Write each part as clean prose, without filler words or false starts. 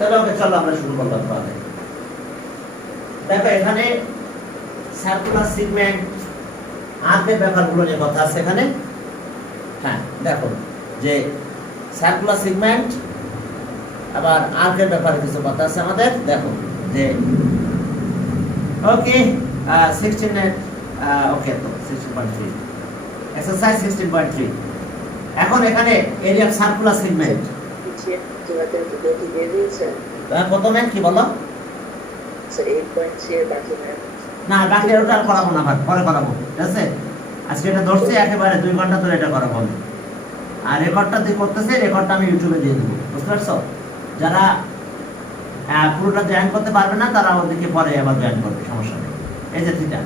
তাহলে ওকে চলো আমরা শুরু করলাম তাহলে। দেখো এখানে সার্কুলার সেগমেন্ট আর্কের ব্যাপারগুলো নিয়ে কথা আছে এখানে। হ্যাঁ দেখো যে সার্কুলার সেগমেন্ট আবার আর্কের ব্যাপারে কিছু কথা আছে আমাদের। দেখো যে ওকে 16 ওকে তো 16.3 এক্সারসাইজ 16.3। এখন এখানে এরিয়া অফ সার্কুলার সেগমেন্ট প্রথমে কি বলো? না বাকি ওটা আর করাবো না, পরে করাবো, ঠিক আছে? আজকে এটা ধরছি একেবারে 2 ঘন্টা ধরে এটা করাবো। আর রেকর্ডটা দিয়ে করতেছে, রেকর্ডটা আমি ইউটিউবে দিয়ে দেবো, বুঝতে পারছো? যারা পুরোটা জয়েন করতে পারবে না তারা ওদিকে পরে আবার জয়েন করবে, সমস্যা নেই। এই যে থিটা,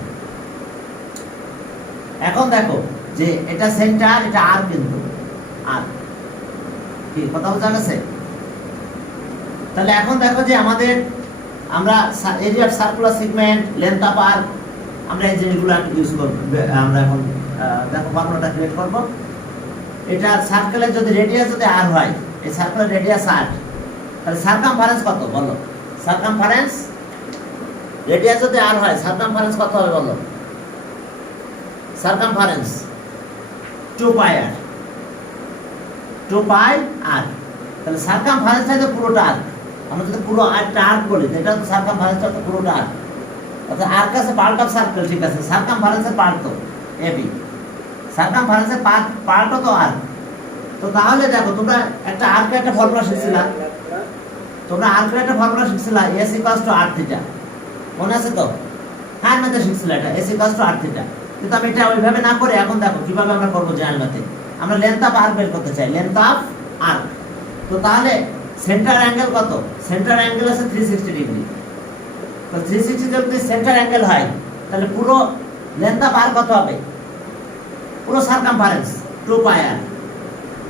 এখন দেখো যে এটা সেন্টার, এটা আর কিন্তু আর কি কথা বোঝা গেছে? তাহলে এখন দেখো যে আমাদের আমরা area of circular segment, length of arc, আমরা এই জিনিসগুলো ইউজ করব। আমরা এখন দেখো ফর্মুলাটা ক্রিয়েট করব। এটা সার্কেলের যদি রেডিয়াস যদি আর হয়, এই সার্কেলের রেডিয়াস আর, তাহলে সারকামফারেন্স কত বলো? সারকামফারেন্স রেডিয়াস যদি আর হয়, সারকামফারেন্স কত হবে বলো? সারকামফারেন্স 2 পাই আর, 2 পাই আর। তাহলে সারকামফারেন্সটা তো পুরোটা আর্ক। আমরা যদি পুরো আর্কটা আর্ক বলি, এটা তো সারকামফারেন্সটা তো পুরোটা আর্ক। অর্থাৎ আর্ক আছে পার্ট অফ সার্কেল, ঠিক আছে? সারকামফারেন্সের পার্ট তো এবি, সারকামফারেন্সের পার্টও তো আর্ক। তো তাহলে দেখো তোমরা একটা আর্কের একটা ফর্মুলা শিখছিলা, তোমরা আর্কের একটা ফর্মুলা শিখছিলা, s = r থিটা, মনে আছে তো? হ্যাঁ ম্যাথে শিখছিলা এটা, s = r থিটা। কিন্তু আমি এটা ওইভাবে না করে এখন দেখো কিভাবে আমরা করবো জেনারেল ম্যাথে। আমরা লেন্থ অফ আর্ক বের করতে চাই, লেন্থ অফ আর্ক। তো তাহলে সেন্টার অ্যাঙ্গেল কত? সেন্টার অ্যাঙ্গেল আছে 360 ডিগ্রি। তো 360 যদি সেন্টার অ্যাঙ্গেল হয়, তাহলে পুরো লেন্থ অফ আর্ক কত হবে? পুরো সারকামফারেন্স 2 পাই আর,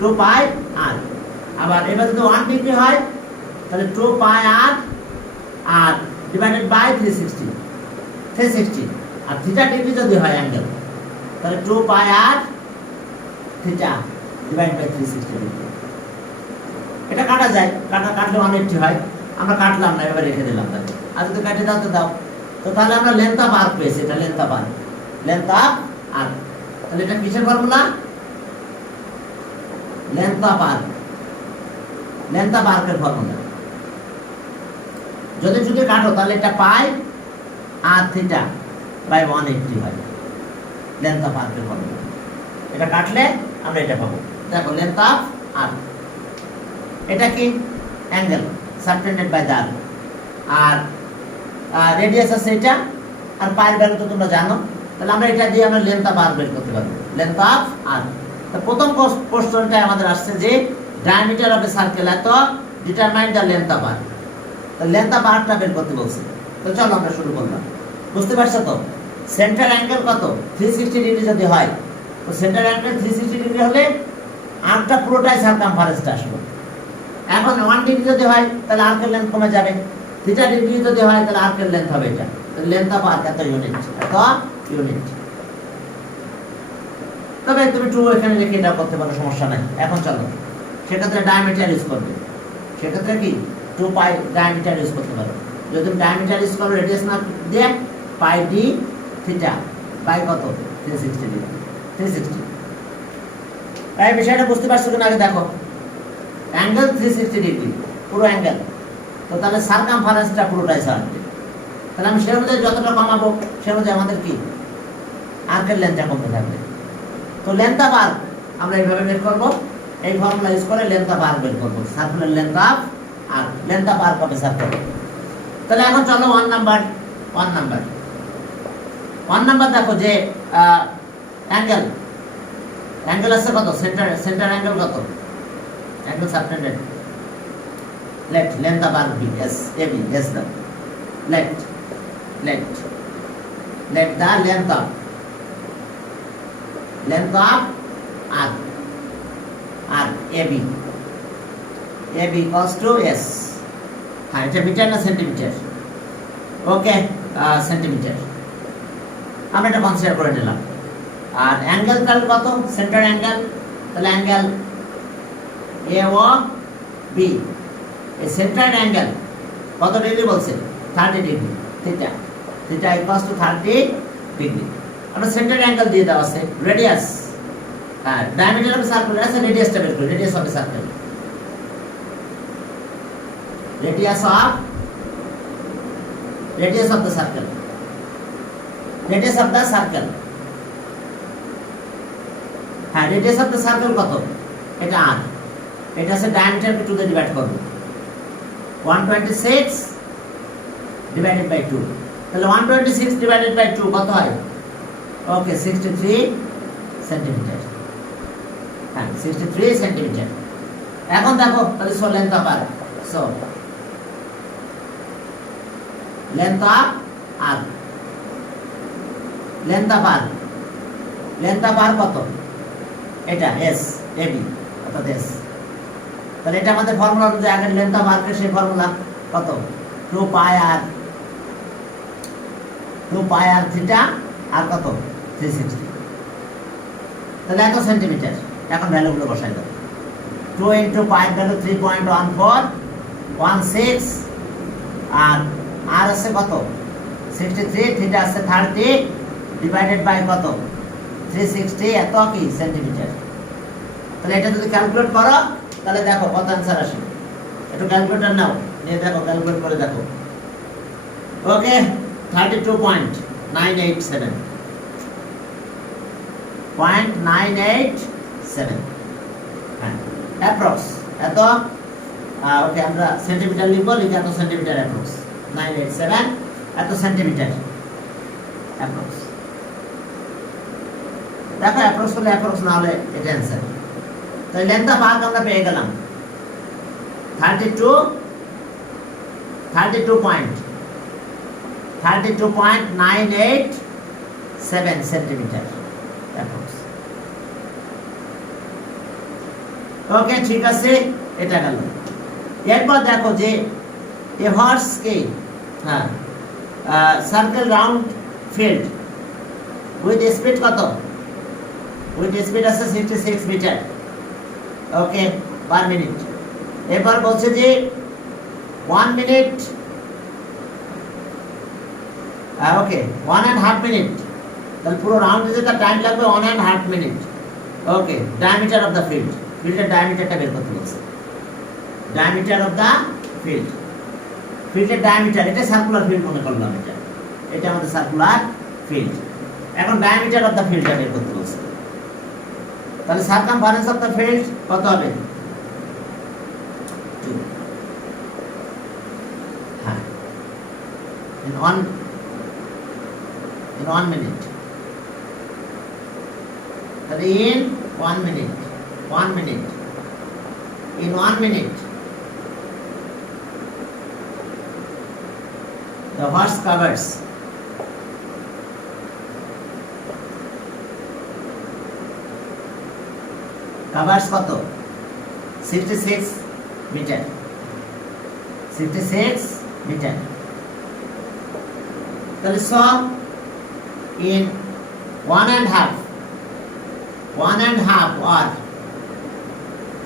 2 পাই আর। আবার এবার যদি 1 ডিগ্রি হয়, তাহলে 2 পাই আর আর ডিভাইডেড বাই 360 আর থিটা ডিগ্রি যদি হয় অ্যাঙ্গেল, তাহলে 2 pi r theta divide by 360 degree. এটা কাটা যায়, কাটলে 180 হয়। আমরা কাটলাম না, এবার রেখে দিলাম। আর যদি কাটে দাও তো দাও। তো তাহলে আমরা লেন্থ অফ আর্ক পেয়েছি, এটা length of arc, length of arc. তাহলে এটা কিসের formula? Length of arc, length of আর্কের ফর্মুলা। যদি কাটো তাহলে এটা পাই আর থিটা বাই 180 হয়, লেন্থ অফ আর্কের ফর্মুলা। এটা কাটলে আমরা এটা পাবো। দেখো লেন্থ অফ আর্ক, এটা কি angle subtended by the arc, আর রেডিয়াস আছে এটা, আর পায়ের ভ্যালু তো তোমরা জানো। তাহলে আমরা এটা দিয়ে আমরা লেন্থ অফ আর্ক বের করতে পারবো, লেন্থ অফ আর্ক। তো প্রথম কোশ্চেনটা আমাদের আসছে যে ডায়ামিটার অফ এ সার্কেল এত, determine the length of arc. তো লেন্থ অফ আর্কটা বের করতে বলছি। তো চলো আমরা শুরু করলাম। বুঝতে পারছো তো? সেন্টার অ্যাঙ্গেল কত? 360 ডিগ্রি যদি হয়, তো সেন্টার অ্যাঙ্গেল 360 ডিগ্রি হলে আর্কটা পুরোটাই সারকামফারেন্সটা আসবে। এখন 1 ডিগ্রি যদি হয়, তাহলে আর্কের লেন্থ কমে যাবে। থিটা ডিগ্রি যদি হয়, তাহলে আর্কের লেন্থ হবে এটা। লেন্থ অফ আর্ক এত ইউনিট, এত ইউনিট। তবে তুমি 2 এখানে লিখে এটা করতে পারো, সমস্যা নাই। এখন চলো সেক্ষেত্রে ডায়ামিটার ইউজ করবে। সেক্ষেত্রে কি 2 পাই ডায়ামিটার ইউজ করতে পারো। যদি তুমি ডায়ামিটার ইউজ করো, রেডিয়াস না দিয়ে পাই ডি থিটা বাই কত? 360 ডিগ্রি, 360। এই বিষয়টা বুঝতে পারছো কিনা আগে দেখো। অ্যাঙ্গেল 360 ডিগ্রি, পুরো অ্যাঙ্গেল। তো তাহলে সারকামফারেন্সটা পুরোটাই 60। তাহলে আমি সে অনুযায়ী যতটা কমাবো, সে অনুযায়ী আমাদের কি আর্কের লেন্থটা কমতে থাকবে। তো লেন্থ অফ আর্ক আমরা এইভাবে বের করবো, এই ফর্মুলা ইউজ করে লেন্থ অফ আর্ক বের করবো। Circular length of arc, length of arc হবে সার্কেল। তাহলে এখন চলো 1 নাম্বার দেখো যে অ্যাঙ্গেল আছে কত? সেন্টার অ্যাঙ্গেল কত? Angle subtended length of arc B S A B S the let the length of arc AB equals to S. হ্যাঁ, এটা মিটার না সেন্টিমিটার? ওকে, সেন্টিমিটার। আমরা এটা কনসিডার করে নিলাম। আর অ্যাঙ্গেল তাহলে কত? সেন্টার অ্যাঙ্গেল, তাহলে অ্যাঙ্গেল এ ও বি, এই সেন্ট্রয়েড অ্যাঙ্গেল কত ডিগ্রি বলছে 30 degree theta theta equals two 30 degree আমরা সেন্ট্রয়েড অ্যাঙ্গেল দিয়ে দেওয়া আছে রেডিয়াস হ্যাঁ ডায়ামিটার অফ সার্কেল আছে রেডিয়াসটা বের করি radius of circle radius of the circle radius of the circle হ্যাঁ radius of the circle কত এটা r এটা আছে diameter কে 2 দিয়ে ডিভাইড করব 126 ডিভাইডেড বাই 2 তাহলে 126 ডিভাইডেড বাই 2 কত হয় ওকে 63 সেন্টিমিটার হ্যাঁ 63 সেন্টিমিটার এখন দেখো তাহলে so length of r so length of r length of r কত এটা s ab অর্থাৎ s তাহলে এটা আমাদের ফর্মুলা অনুযায়ী আগে length of r কে সেই ফর্মুলা কত 2 pi r থিটা আর কত 360 তাহলে এত সেন্টিমিটার এখন ভ্যালুগুলো বসাই দাও 2 into pi ভ্যালু 3.1416 আর আর আছে কত 63 থিটা আছে 30 ডিভাইডেড বাই কত 360 এত কি সেন্টিমিটার তাহলে এটা যদি ক্যালকুলেট করো তাহলে দেখো কত आंसर আসে একটু ক্যালকুলেটর নাও নিয়ে দেখো ক্যালকুলেট করে দেখো ওকে 32.987 হ্যাঁ অ্যাপ্রক্স এত ওকে আমরা সেন্টিমিটার লিখব লিখে এত সেন্টিমিটার অ্যাপ্রক্স 987 এত সেন্টিমিটার অ্যাপ্রক্স দেখো অ্যাপ্রক্স হলে অ্যাপ্রক্স না হলে এটা आंसर তাহলে লেন্থ অফ আর্ক আমরা পেয়ে গেলাম 32.987 সেন্টিমিটার অ্যাপ্রক্স ওকে ঠিক আছে এটা গেল এরপর দেখো যে a horse কে হ্যাঁ circle round filled with speed কত উইথ স্পিড আছে 66 মিটার ওকে পার মিনিট এরপর বলছে যে 1 মিনিট ওকে 1.5 মিনিট তাহলে পুরো রাউন্ডে যেটা টাইম লাগবে 1.5 minute okay diameter of the field ফিল্ডের ডায়ামিটারটা বের করতে বলছে ডায়ামিটার অফ দ্য ফিল্ড ফিল্ডের ডায়ামিটার এটা সার্কুলার ফিল্ড মনে করলাম এটা আমাদের সার্কুলার ফিল্ড এখন ডায়ামিটার অফ দ্য ফিল্ডটা বের করতে বলছে তাহলে সার্কামফারেন্স অফ দ্য ফিল্ড কত হবে 2 হ্যাঁ in 1 minute তাহলে in 1 minute in 1 minute the horse covers কত 66 মিটার 66 মিটার তাহলে so in 1.5 or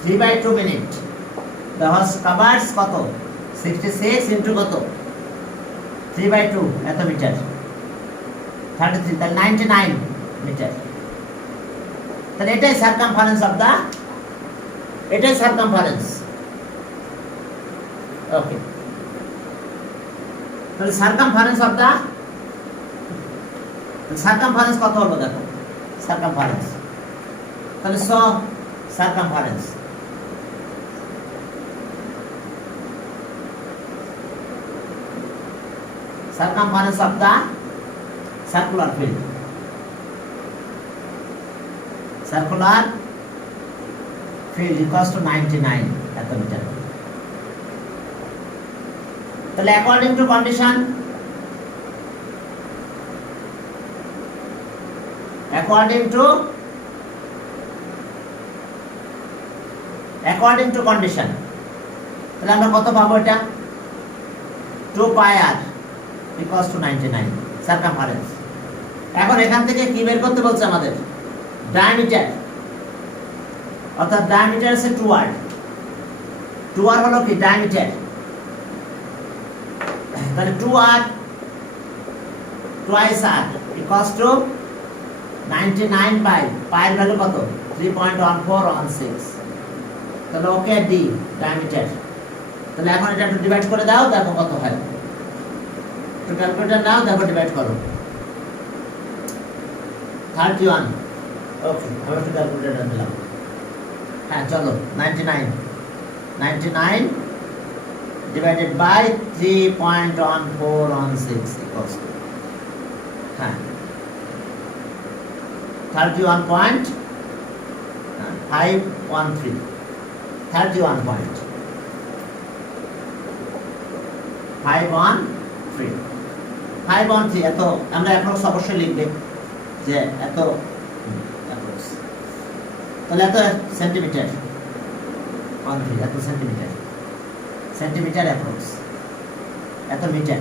3/2 minute the horse covers কত 66 into কত 3/2 এত মিটার 33 তাহলে 99 মিটার তাহলে এটাই সার্কামফারেন্স অফ দা এটাই সার্কামফারেন্স ওকে তাহলে সার্কামফারেন্স অফ দা সার্কামফারেন্স কত হলো দেখো সার্কামফারেন্স তাহলে so circumference circumference of the circular field equals to 99 এত মিটার তাহলে according to condition তাহলে আমরা কত পাবো এটা 2 pi r equals to 99 circumference এখন এখান থেকে কি বের করতে বলছে আমাদের ডায়ামিটার অর্থাৎ ডায়ামিটার আছে 2r হলো কি ডায়ামিটার তাহলে 2r twice r equals to 99 by পায়ের ভ্যালু কত 3.1416 তাহলে ওকে ডি ডায়ামিটার তাহলে এখন এটা একটু ডিভাইড করে দাও দেখো কত হয় একটু ক্যালকুলেটর নাও দেখো ডিভাইড করো 31 ওকে আমি একটু ক্যালকুলেটর নিলাম হ্যাঁ চলো 99 divided by 3.1416 equals to হ্যাঁ 31.513 এত আমরা অ্যাপ্রক্স অবশ্যই লিখবে যে এত অ্যাপ্রক্স তাহলে এত সেন্টিমিটার 13 এত সেন্টিমিটার অ্যাপ্রক্স এত মিটার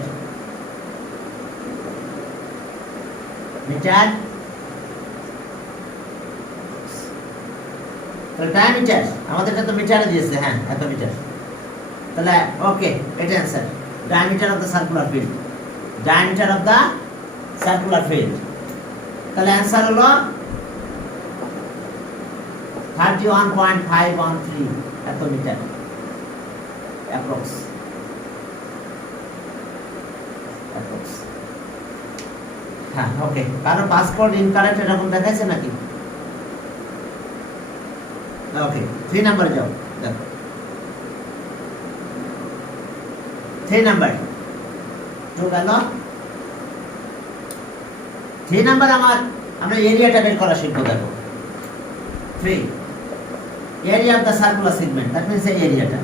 তাহলে ডায়ামিটার আমাদেরটা তো মিটারে দিয়েছে হ্যাঁ এত মিটার তাহলে ওকে এটা answer diameter of the circular field তাহলে অ্যান্সার হলো 31.513 এত মিটার অ্যাপ্রক্স হ্যাঁ ওকে কারো পাসপোর্ট ইনকারেক্ট এরকম দেখাইছে নাকি ওকে 3 নাম্বার যাও দেখো 3 নাম্বার তো গেল 3 নাম্বার আমরা এরিয়াটা বের করা শিখবো দেখো 3 area of the circular segment that means এই এরিয়াটা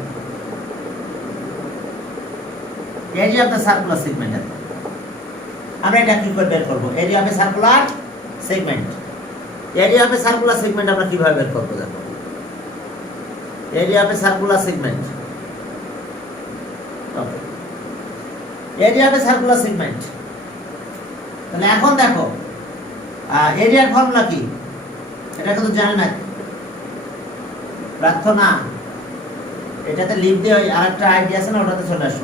area of the circular segment আমরা এটা কি করে বের করব area of a circular segment আমরা কিভাবে বের করব দেখো area of a circular segment okay area of a circular segment তাহলে এখন দেখো এরিয়ার ফর্মুলা কি এটা কিন্তু জানেন না প্রার্থনা এটাতে লিখ দিয়ে ওই আরেকটা আইডিয়া আছে না ওটাতে চলে আসো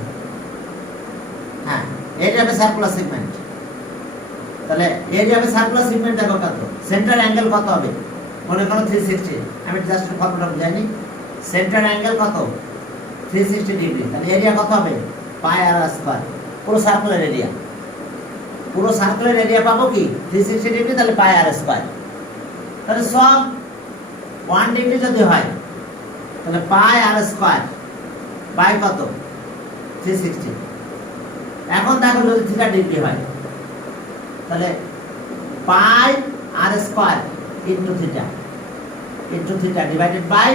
হ্যাঁ এরিয়া অফ সার্কুলার সেগমেন্ট তাহলে এরিয়া অফ সার্কুলার সেগমেন্ট দেখো কত সেন্টার অ্যাঙ্গেল কত হবে মনে করো 360 আমি জাস্ট ফর্মুলা বুঝাইনি সেন্টার অ্যাঙ্গেল কত 360 ডিগ্রি তাহলে এরিয়া কত হবে পাই আর স্কয়ার পুরো সার্কুলার এরিয়া পাবো কি 360 ডিগ্রি তাহলে পাই আর স্কয়ার তাহলে সব 1 ডিগ্রি যদি হয় তাহলে পাই আর স্কয়ার বাই কত 360 এখন দেখো যদি থিটা ডিগ্রি হয় তাহলে pi r square into theta divided by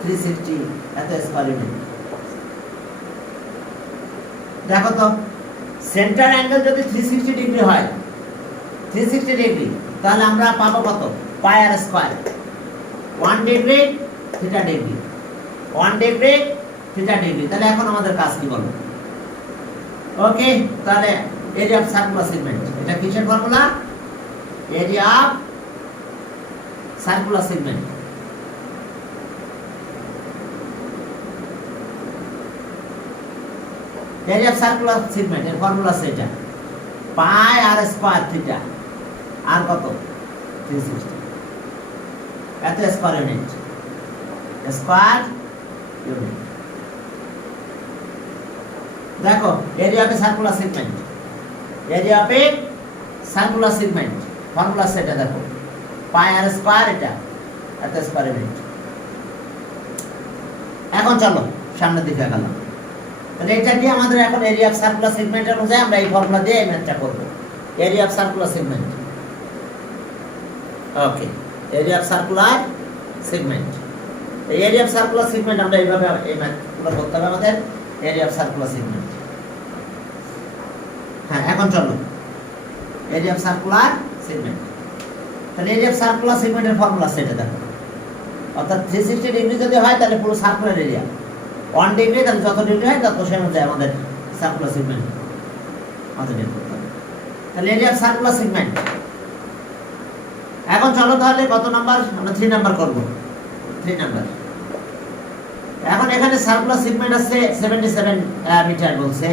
360 এত স্কয়ার ইউনিট দেখো তো সেন্টার অ্যাঙ্গেল যদি 360 ডিগ্রি হয় 360 ডিগ্রি তাহলে আমরা পাবো কত pi r square 1 degree theta degree 1 degree theta degree তাহলে এখন আমাদের কাজ কি বলো ওকে তাহলে এরিয়া অফ সার্কুলার সেগমেন্ট এটা কিসের formula area of circular segment area of circular segment এর ফর্মুলা সেটা পাই আর স্কয়ার থিটা আর কত 360 এত স্কয়ার ইউনিট দেখো area of circular segment formula সেটা দেখো পাই আর স্কয়ার এটা এত স্কয়ার ইউনিট এখন চলো সামনের দিকে গেলাম তাহলে এটা দিয়ে আমাদের এখন এরিয়া অফ সার্কুলার সেগমেন্টের অনুযায়ী আমরা এই ফর্মুলা দিয়ে এই ম্যাথটা করব area of circular segment okay area of circular segment এই এরিয়া অফ সার্কুলার সেগমেন্ট আমরা এইভাবে এই ম্যাথগুলো করতে হবে আমাদের এরিয়া অফ সার্কুলার সেগমেন্ট হ্যাঁ এখন চলো এরিয়া অফ সার্কুলার সেগমেন্ট তাহলে এরিয়া অফ সার্কুলার সেগমেন্টের ফর্মুলা সেটা দেখো অর্থাৎ 360 ডিগ্রি যদি হয় তাহলে পুরো সার্কুলার এরিয়া 1 ডিগ্রি তাহলে যত ডিগ্রি হয় তত সেই অনুযায়ী আমাদের সার্কুলার সেগমেন্ট আমাদের বের করতে হবে তাহলে এরিয়া অফ সার্কুলার সেগমেন্ট এখন চলো তাহলে কত নাম্বার আমরা 3 নাম্বার করব 3 নাম্বার এখন এখানে সার্কুলার সেগমেন্ট আছে 77 মিটার বলছে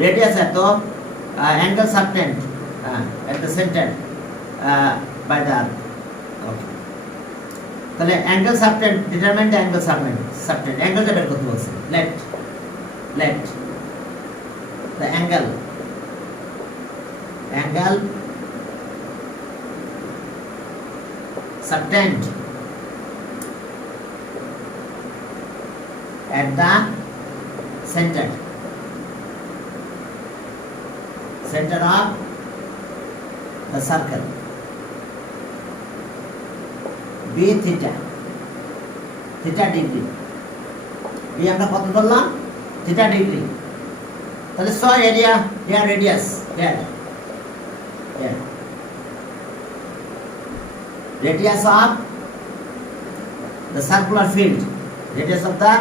radius at the angle subtend at the center by the arc. Okay. তাহলে angle subtend, determine the angle subtend, angle টা বের করতে বলছে, let the angle subtend at the center of the circle be theta degree, b আমরা কত ধরলাম, theta degree। তাহলে so area here, radius here, radius of the circular field, radius of the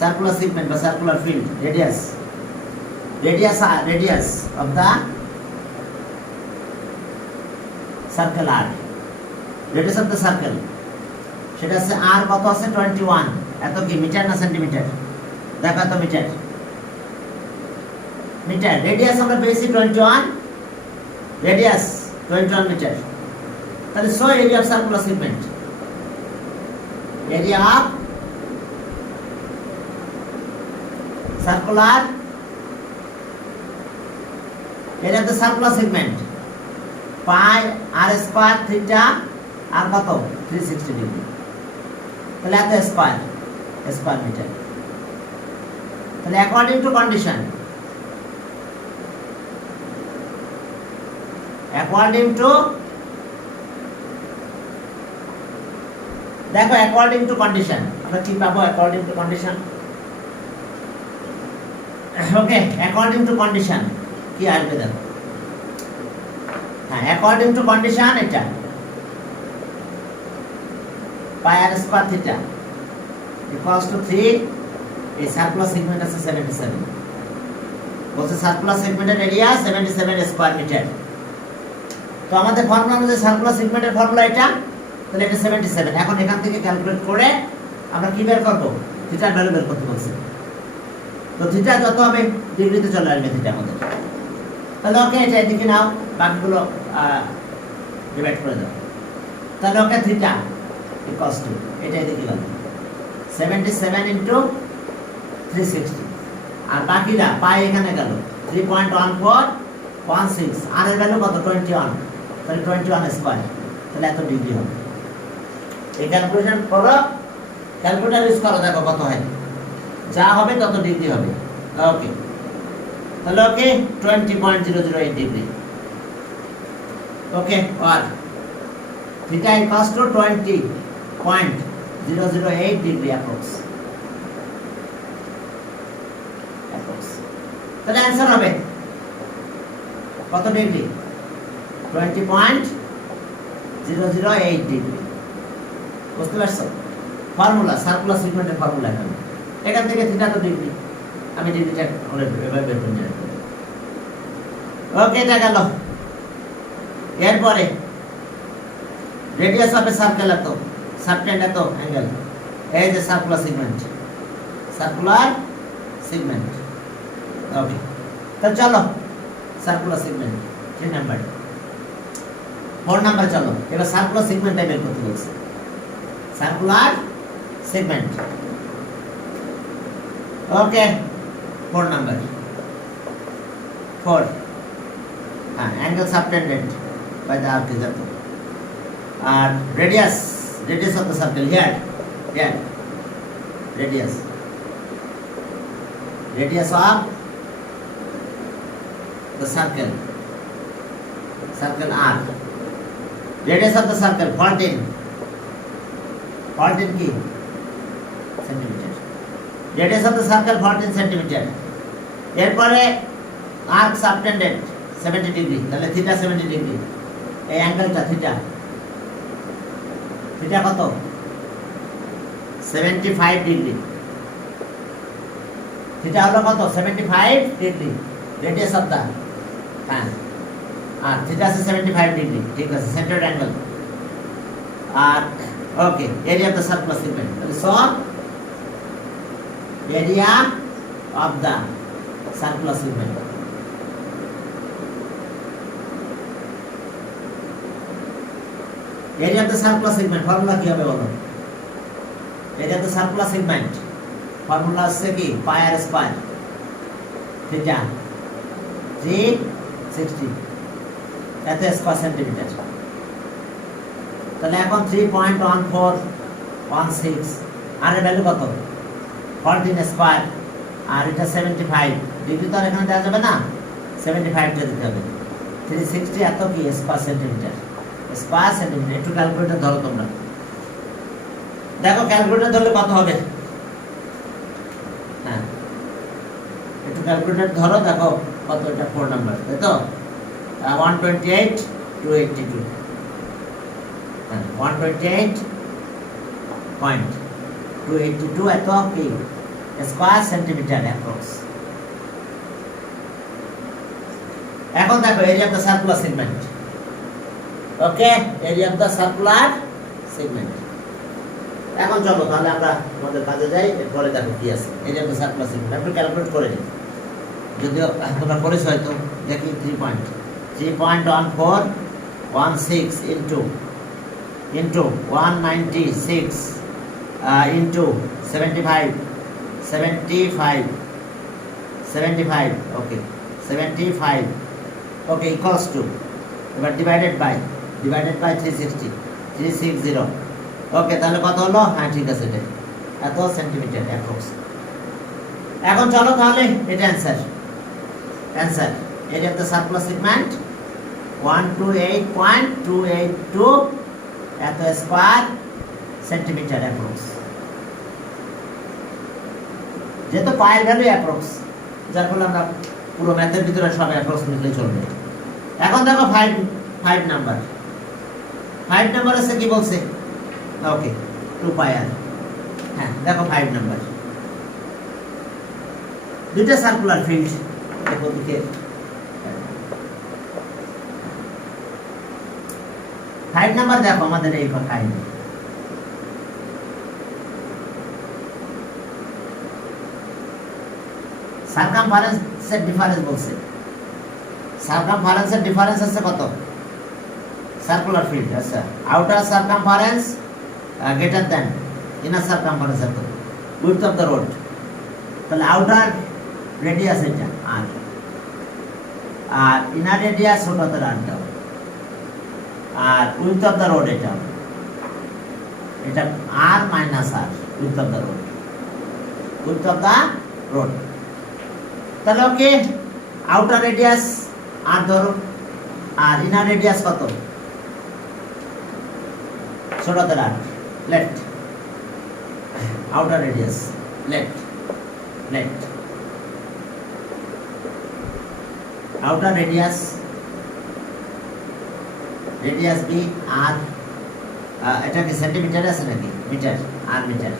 circular segment বা circular field, radius of the circle r, radius of the circle সেটা আছে r কত আছে 21, এত কি মিটার না সেন্টিমিটার, দেখো তো মিটার, রেডিয়াস আমরা পেয়েছি 21, রেডিয়াস 21 মিটার। তাহলে so area of circular segment, area of the circular segment pi r square theta আর কত 360 ডিগ্রি, তাহলে এত স্কয়ার মিটার। তাহলে অ্যাকর্ডিং টু কন্ডিশন, দেখো অ্যাকর্ডিং টু কন্ডিশন আমরা কি পাবো, according to condition, okay, according to condition কি আসবে দেখো, হ্যাঁ অ্যাকর্ডিং টু কন্ডিশন এটা পাই r square theta equals two 3, এই সার্কুলার সেগমেন্ট আছে 77, বলছে সার্কুলার সেগমেন্টের এরিয়া 77 স্কয়ার মিটার। তো আমাদের ফর্মুলা অনুযায়ী সার্কুলার সেগমেন্টের ফর্মুলা এটা, তাহলে এটা 77। এখন এখান থেকে ক্যালকুলেট করে আমরা কি বের করব, থিটার ভ্যালু বের করতে বলছে। তো থিটা যত হবে ডিগ্রিতে চলে আসবে থিটা আমাদের। তাহলে ওকে এটা এদিকে নাও, বাকিগুলো ডিভাইড করে দাও। তাহলে ওকে থিটা ইকুয়ালস টু এটা এদিকে গেল 77 ইনটু 360, আর বাকিটা পাই এখানে গেল 3.1416, আর এর ভ্যালু কত 21, তাহলে 21 স্কয়ার, তাহলে এত ডিগ্রি হবে। এই ক্যালকুলেশন করো, ক্যালকুলেটর ইউজ করো, দেখো কত হয়, যা হবে তত ডিগ্রি হবে। ওকে, তাহলে ওকে 20.008 ডিগ্রি। ওকে, আর theta equals to 20.008 degree approx. তাহলে অ্যানসার হবে কত ডিগ্রি, 20.008 ডিগ্রি। বুঝতে পারছো? ফর্মুলা, সার্কুলার সেগমেন্টের ফর্মুলা এখান থেকে থিটা তো ডিগ্রি, আমি ডিগ্রিটা এভাবে বের করে নিয়ে আসবো। ওকে, এটা গেল। এরপরে রেডিয়াস অফ এ সার্কেল এত, সাবটেন্ড এত অ্যাঙ্গেল, এই যে সার্কুলার সেগমেন্ট, ওকে। তো চলো সার্কুলার সেগমেন্ট 3 নাম্বার, 4 নাম্বার চলো এবার সার্কুলার সেগমেন্টটা বের করতে বলছে। সার্কুলার সেগমেন্ট, ওকে 4 নাম্বার, 4, হ্যাঁ angle subtended by the arc is এত, আর radius of the circle here, radius of the circle r, radius of the circle 14 কি centimeter, radius of the circle 14 centimeter. এরপরে arc subtended 70 ডিগ্রি, তাহলে theta 70 degree, এই অ্যাঙ্গেলটা theta কত 75 degree, theta হলো কত 75 ডিগ্রি, রেডিয়াস অফ দা, হ্যাঁ, আর theta আছে 75 ডিগ্রি, ঠিক আছে, সেন্টার্ড অ্যাঙ্গেল। আর okay, area of the circular segment, তাহলে so area of the circular segment area of the circular segment formula কি হবে বলো? Area of the circular segment formula হচ্ছে কি পাই আর স্কয়ার থিটা 360 এত স্কয়ার সেন্টিমিটার। তাহলে এখন 3.1416 আর এর ভ্যালু কত? 14 স্কয়ার আর এটা 75 ডিগ্রি তো আর এখানে দেওয়া যাবে না, 75 টা দিতে হবে। 360 এত কি স্কয়ার সেন্টিমিটার, স্কয়ার সেন্টিমিটার। একটু ক্যালকুলেটর ধরো তোমরা, দেখো ক্যালকুলেটর ধরলে কত হবে। হ্যাঁ একটু ক্যালকুলেটর ধরো, দেখো কত, এটা 4 নাম্বার তাই তো। 128 282 128.282 এত কি স্কয়ার সেন্টিমিটার অ্যাপ্রক্স। এখন দেখো area of the circular segment. Okay, area of the circular segment. এখন চলো তাহলে আমরা আমাদের কাজে যাই, এরপরে দেখো কি আছে area of the circular segment. একটু ক্যালকুলেট করে নিই, যদিও তোমরা করেছো হয়তো। দেখি 3.1416 into 196 into 75 okay 75 okay equals to এবার divided by 360 ওকে তাহলে কত হলো? হ্যাঁ ঠিক আছে, এটা এত সেন্টিমিটার অ্যাপ্রক্স। এখন চলো তাহলে এটা answer area of the circular segment 128.282 এত স্কয়ার সেন্টিমিটার অ্যাপ্রক্স। যেহেতু পায়ের ভ্যালু অ্যাপ্রক্স, যার ফলে আমরা পুরো ম্যাথের ভিতরে সব অ্যাপ্রক্স নিলে চলবে। এখন দেখো 5 নাম্বার আছে কি বলছে? ওকে 2 পাই আর। হ্যাঁ দেখো 5 নাম্বার, দুইটা সার্কুলার ফিল্ড দেখো দিকে। 5 নাম্বার দেখো আমাদের এই কাহিনী। সার্কামফারেন্সের ডিফারেন্স বলছে। সার্কামফারেন্সের ডিফারেন্স আছে কত? সার্কুলার ফিল্ড, আচ্ছা outer circumference greater than inner circumference এত উইডথ অফ দ্য রোড। তাহলে আউটার রেডিয়াস এটা আর ইনার রেডিয়াস ছোট হাতের আর দাও, আর উইডথ অফ দ্য রোড এটা r minus r width of the road. তাহলে ওকে আউটার রেডিয়াস আর ধরো, আর ইনার রেডিয়াস কত? ছোট হাতের r left, outer radius left outer radius be r এটা কি সেন্টিমিটার আছে নাকি meter? R meter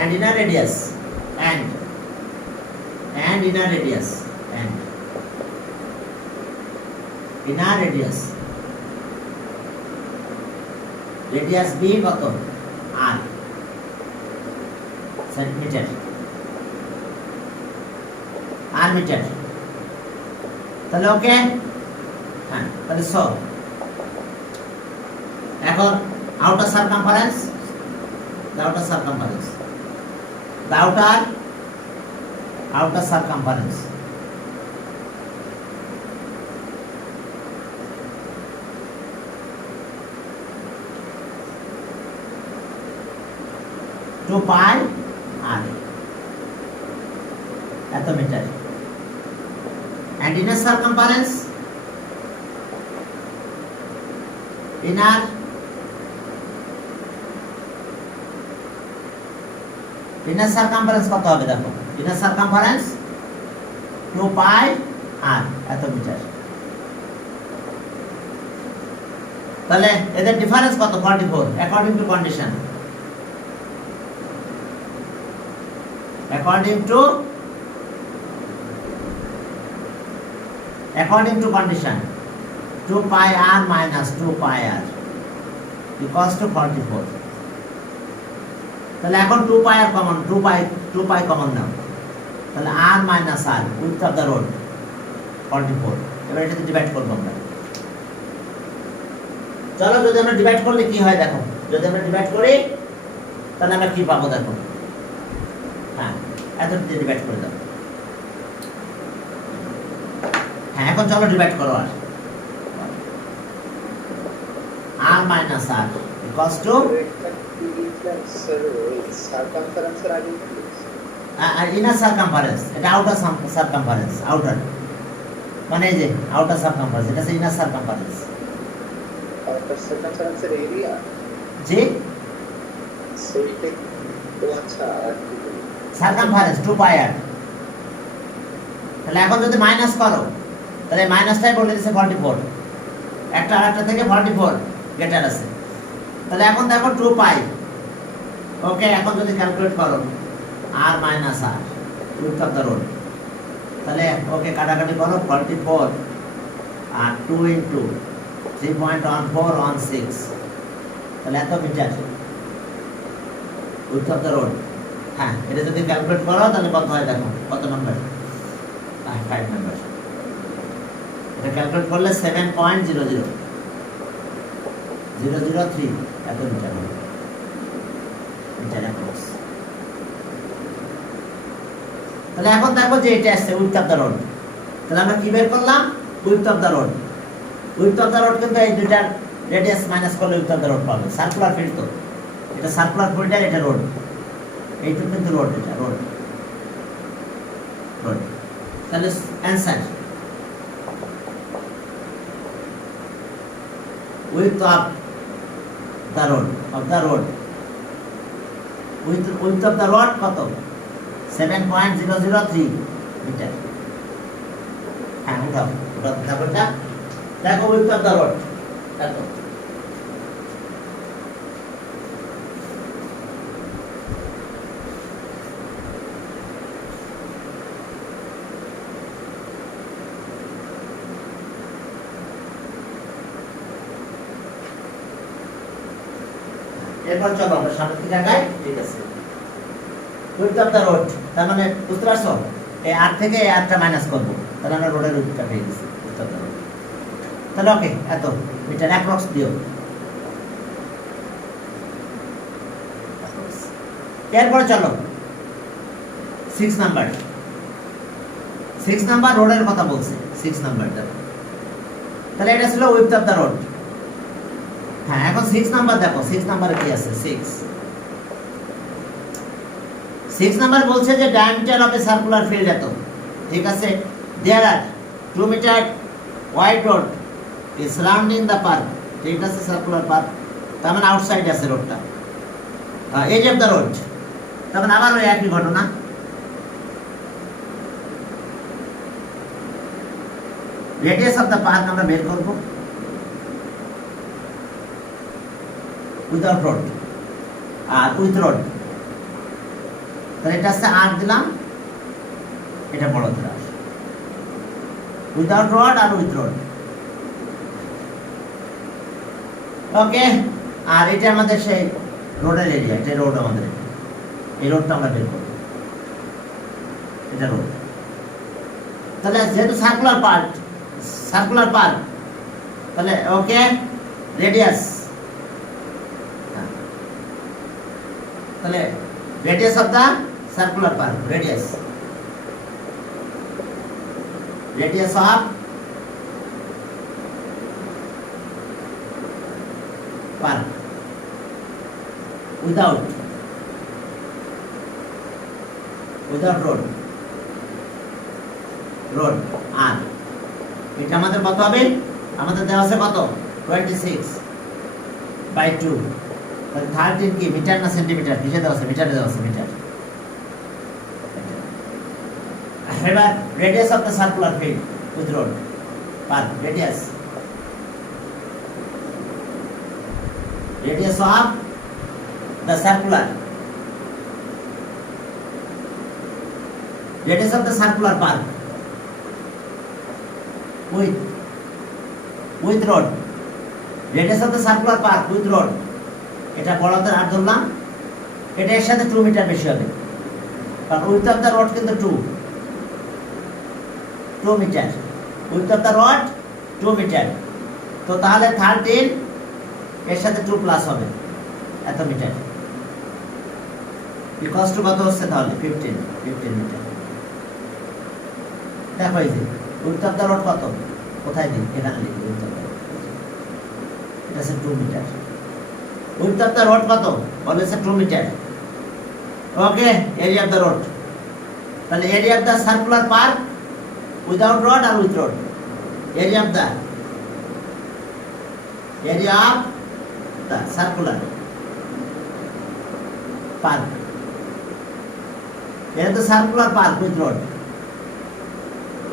and inner radius and inner radius radius b কত? r সেন্টিমিটার আর মিটার। তাহলে ওকে, হ্যাঁ তাহলে এখন outer circumference, the outer circumference 2 pi r এত metre, and inner circumference inner circumference কত হবে? দেখো ইনার সার্কামফারেন্স 2 পাই আর এত মিটার। তাহলে এদের ডিফারেন্স কত? 44 according to condition. according to condition 2 pi r minus 2 pi r equals to 44। তাহলে এখন 2 pi r common, 2 pi common নাও, তাহলে r minus r width of the road 44। এবার এটাতে ডিভাইড করব আমরা, চলো যদি আমরা ডিভাইড করলে কি হয় দেখো, যদি আমরা ডিভাইড করি তাহলে আমরা কি পাবো দেখো। হ্যাঁ, এত দিয়ে ডিভাইড করে দাও। হ্যাঁ, এখন চলো ডিভাইড করো। R minus r equals to inner circumference, এটা আউটার সারকামফারেন্স, আউটার মানে এই যে আউটার সারকামফারেন্স, এটা হচ্ছে ইনার সারকামফারেন্স। আউটার সারকামফারেন্সের এরিয়া জি, সেইটা তো আচ্ছা সারকামফারেন্স 2 পাই আর। তাহলে এখন যদি মাইনাস করো তাহলে মাইনাসটাই বলে দিচ্ছে 44, একটা আরেকটা থেকে 44 গ্রেটার আছে। তাহলে এখন দেখো 2 পাই। ওকে, এখন যদি ক্যালকুলেট করো r minus r width of the road, তাহলে ওকে কাটাকাটি করো 44 আর 2 ইন্টু 3.1416, তাহলে এত metre width of the road. হ্যাঁ, এটা যদি ক্যালকুলেট করো তাহলে কত হয় দেখো, কত নাম্বার? 5 নাম্বার। এটা ক্যালকুলেট করলে 7.00003 এত মিটার হবে, মিটার অ্যাপ্রক্স। তাহলে এখন দেখো যে এটা আসছে উইডথ অফ দ্য রোড, তাহলে আমরা কি বের করলাম? Width of the road. Width of the road কিন্তু এই দুইটার রেডিয়াস মাইনাস করলে উইডথ অফ দ্য রোড পাবে। সার্কুলার ফিল্ড তো, এটা সার্কুলার ফিল্ড আর এটা রোড, এইটুকু কিন্তু রোড, এটা রোড রোড। তাহলে answer width of the road width of the road কত? 7.003 মিটার। হ্যাঁ, উঠাও তারপরটা দেখো width of the road এত। এরপর চলো আমরা সামনের দিকে আগাই। ঠিক আছে, উইডথ অফ দ্য রোড, তার মানে বুঝতে পারছো এই আর থেকে এই আরটা মাইনাস করবো, তাহলে আমরা রোডের উইডথটা পেয়ে গেছি, উইডথ অফ দ্য রোড। তাহলে ওকে, এত মিটার অ্যাপ্রক্স দিও। এরপরে চলো 6 নাম্বার। 6 নাম্বার রোডের কথা বলছে, 6 নাম্বারটা। তাহলে এটা ছিল উইডথ অফ দ্য রোড। হ্যাঁ, এখন 6 নাম্বার দেখো, 6 নাম্বারে কি আছে? 6 নাম্বার বলছে যে diameter of a circular field এত। ঠিক আছে, there are 2 metre wide road is surrounding the park. ঠিক আছে, সার্কুলার পার্ক, তার মানে আউটসাইড আছে রোডটা। এজ অফ দ্য রোড, তার মানে আবার ওই একই ঘটনা। রেডিয়াস অফ দ্য পার্ক আমরা বের করবো উইদাউট রোড আর উইথ রোড। তাহলে এটা আছে আর দিলাম, এটা বড় ধরা উইদাউট রোড আর উইথ রোড। ওকে, আর এটা আমাদের সেই রোডের এরিয়া, এটা রোড আমাদের, এই রোডটা আমরা বের করব, এটা রোড। তাহলে যেহেতু সার্কুলার পার্ক, তাহলে ওকে রেডিয়াস, তাহলে radius of the circular park, radius of park without road আর এটা আমাদের কত হবে? আমাদের দেওয়া আছে কত? 26/2। তাহলে 13 কি মিটার না সেন্টিমিটার? কিসে দেওয়া আছে? মিটারে দেওয়া আছে, মিটার। এবার radius of the circular filled with road park, radius of the circular park with road, radius of the circular park with road, এটা বড়দের আর ধরলাম, এটা এর সাথে 2 মিটার বেশি হবে, কারণ উইথ অফ দ্য রোড কিন্তু 2 metre, width of the road 2 metre. তো তাহলে 13 এর সাথে 2 প্লাস হবে এত মিটার ইকুয়ালস টু কত হচ্ছে তাহলে 15 মিটার। দেখো এই যে উইডথ অফ দ্য রড কত, কোথায় দিই, এখানে লিখি উইডথ অফ দ্য রড, এটা হচ্ছে 2 meter. Width of the road কত বলেছে 2 meter. Okay, area of the road, তাহলে area of the circular park without road আর with road, area of the circular park, এটা তো circular park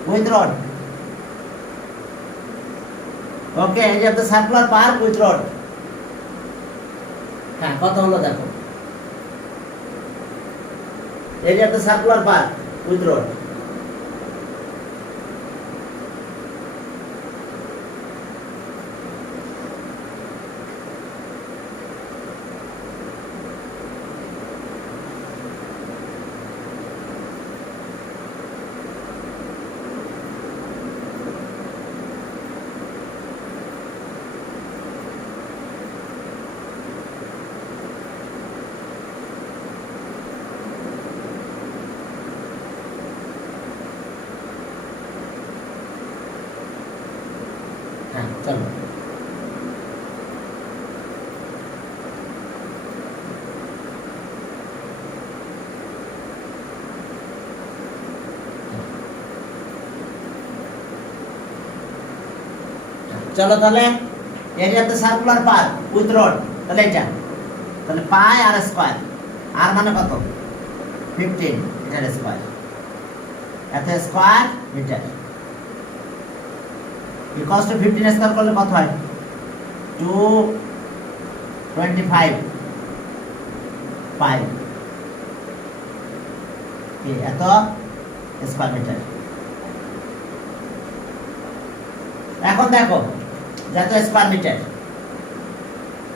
with road, okay, area of the circular park with road. হ্যাঁ, কত হলো দেখো, area of the circular park with road, হ্যাঁ চলো চলো তাহলে area of the circular park with rod, তাহলে এটা তাহলে পাই আর স্কয়ার, আর মানে কত 15 এটার স্কয়ার, এত square metre equals to 15 square করলে কত হয় 225 পাই, এত স্কয়ার মিটার। এখন দেখো যত স্কয়ার মিটার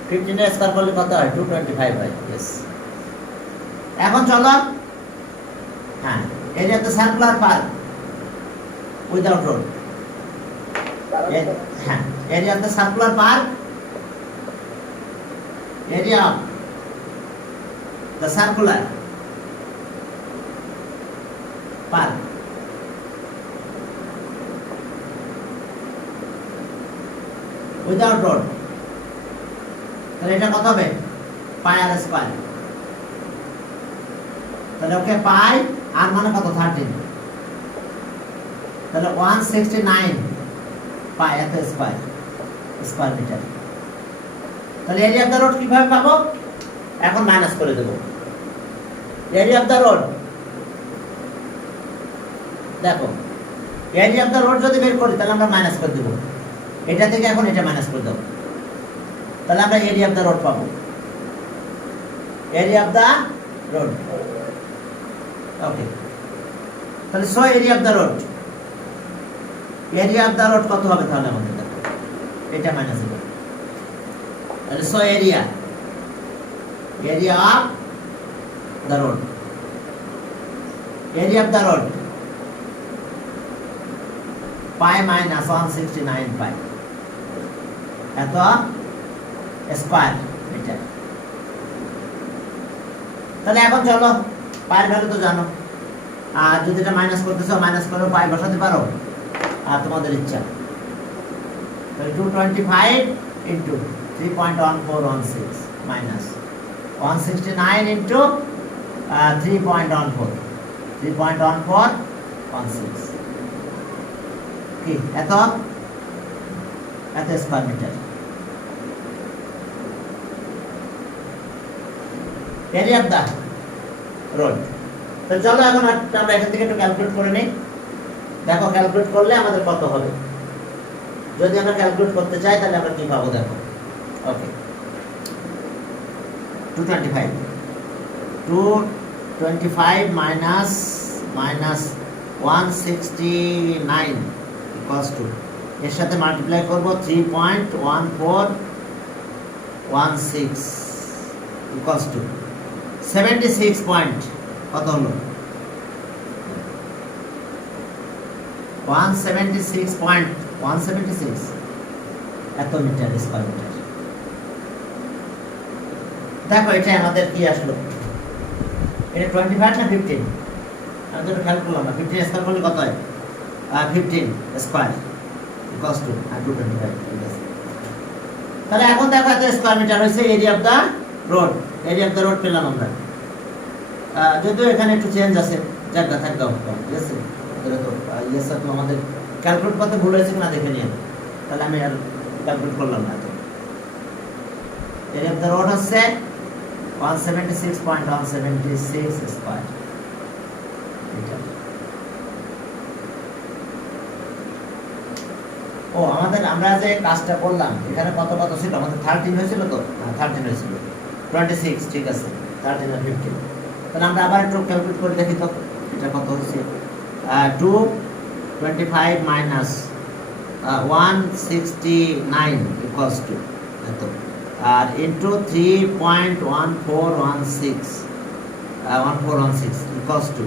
15 স্কয়ার করলে কত হয় 225 হয়, यस। এখন চলো, হ্যাঁ, area of the circular park without road, হ্যাঁ, area of the circular park, area of the circular park without road, তাহলে এটা কত হবে পাই আর স্কয়ার, তাহলে ওকে পাই আর মানে কত 13, তাহলে 169 পাই এত স্কয়ার মিটার। তাহলে এরিয়া অফ দ্য রোড কিভাবে পাবো, এখন মাইনাস করে দেব এরিয়া অফ দ্য রোড। দেখো এরিয়া অফ দ্য রোড যদি বের করি তাহলে আমরা মাইনাস করে দেব, এটা থেকে এখন এটা মাইনাস করে দেব, তাহলে আমরা এরিয়া অফ দ্য রোড পাবো, এরিয়া অফ দ্য রোড। ওকে, তাহলে so area of the road, area of the road কত হবে তাহলে আমাদের, দেখো এটা মাইনাস হবে, তাহলে so area of the road, area of the road pi minus 169 পাই এত স্কয়ার মিটার। তাহলে এখন চলো পায়ের ভ্যালু তো জানো, আর যদি এটা মাইনাস করতেছো মাইনাস করে পাই বসাতে পারো, আর তোমাদের ইচ্ছা। তাহলে 225 ইন্টু 3.1416 মাইনাস 169 ইন্টু 3.1416 কি এত square metre. Area of the road, তো চলো এখন আমরা এখান থেকে একটু ক্যালকুলেট করে নিই। দেখো ক্যালকুলেট করলে আমাদের কত হবে, যদি আমরা ক্যালকুলেট করতে চাই তাহলে আমরা কি পাবো, দেখো ওকে 225 মাইনাস 169 ইকুয়ালস টু, এর সাথে মাল্টিপ্লাই করব 3.1416 ইকুয়ালস টু 76 পয়েন্ট কত হলো 176.176 এত মিটার স্কয়ার মিটার। দেখো এটা আমাদের কি আসলো, এটা 25 না 15, আমি তো খেয়াল করলাম না, 15 স্কোয়ার করলে কত হয়, 15 স্কোয়ার ইকুয়ালস টু 225, ঠিক আছে। তাহলে এখন দেখো এত স্কোয়ার মিটার হয়েছে area of the road, area of the road পেলাম আমরা। যদিও এখানে একটু চেঞ্জ আছে, জায়গা থাকবে, ঠিক আছে। তাহলে তো ইয়েস তো আমাদের ক্যালকুলেট করতে ভুল হয়েছে কিনা দেখে নিয়ে, তাহলে আমি আর ক্যালকুলেট করলাম না। তো এরিয়া অফ দ্য রোড হচ্ছে 176.176 স্কোয়ার মিটার। ও আমাদের আমরা যে কাজটা করলাম এখানে কত কত ছিল আমাদের, 13 হয়েছিল তো, 13 হয়েছিল, 26, ঠিক আছে, 13 আর 15। তাহলে আমরা আবার একটু ক্যালকুলেট করে দেখি তো এটা কত হচ্ছে, 225 মাইনাস 169 ইকুয়ালস টু এত, আর ইন্টু 3.1416 ইকুয়ালস টু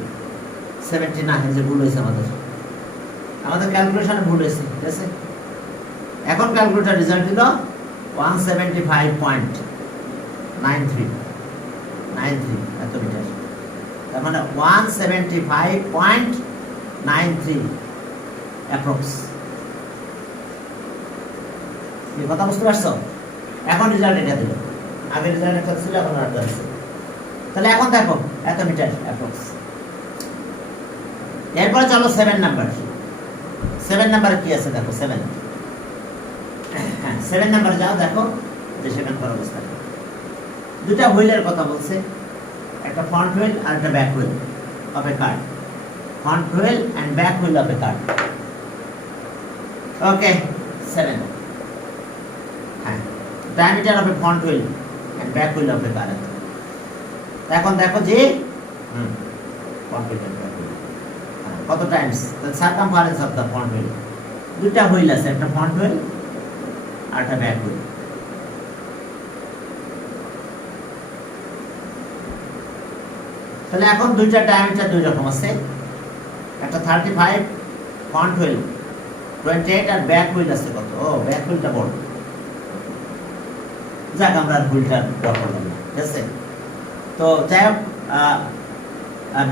79, যে ভুল হয়েছে আমাদের ক্যালকুলেশনে ভুল হয়েছে, ঠিক আছে। এখন ক্যালকুলেটর রেজাল্ট দিল 175.93 এত মিটার, তার মানে 175.93 অ্যাপ্রক্স। এই কথা বুঝতে পারছো? এখন রেজাল্ট এটা দিল, আগে রেজাল্ট একটা ছিল, এখন আর আছে। তাহলে এখন দেখো এত মিটার অ্যাপ্রক্স। এরপরে চলো 7 নাম্বার। 7 নাম্বারে কি আছে দেখো, 7, হ্যাঁ 7 নাম্বারে যাও, দেখো যে 7 নাম্বার অবস্থা। দুটা হুইলের কথা বলছে, একটা ফ্রন্ট হুইল আর একটা back wheel of a car, front wheel and back wheel of a car. Okay 7, হ্যাঁ diameter of a front wheel and back wheel of a car. এখন দেখো যে front wheel and back wheel কত times, circumference of the front wheel. দুটা wheel আছে, একটা front wheel আর একটা ব্যাক হুইল। তাহলে এখন দুইটা ডায়ামিটার দুই রকম আছে, একটা 35 ফ্রন্ট হুইল 28 আর ব্যাক হুইল আছে কত, ও ব্যাক হুইলটা বড়, যাক আমরা হুইলটা ড্র করলাম না, ঠিক আছে। তো যাই হোক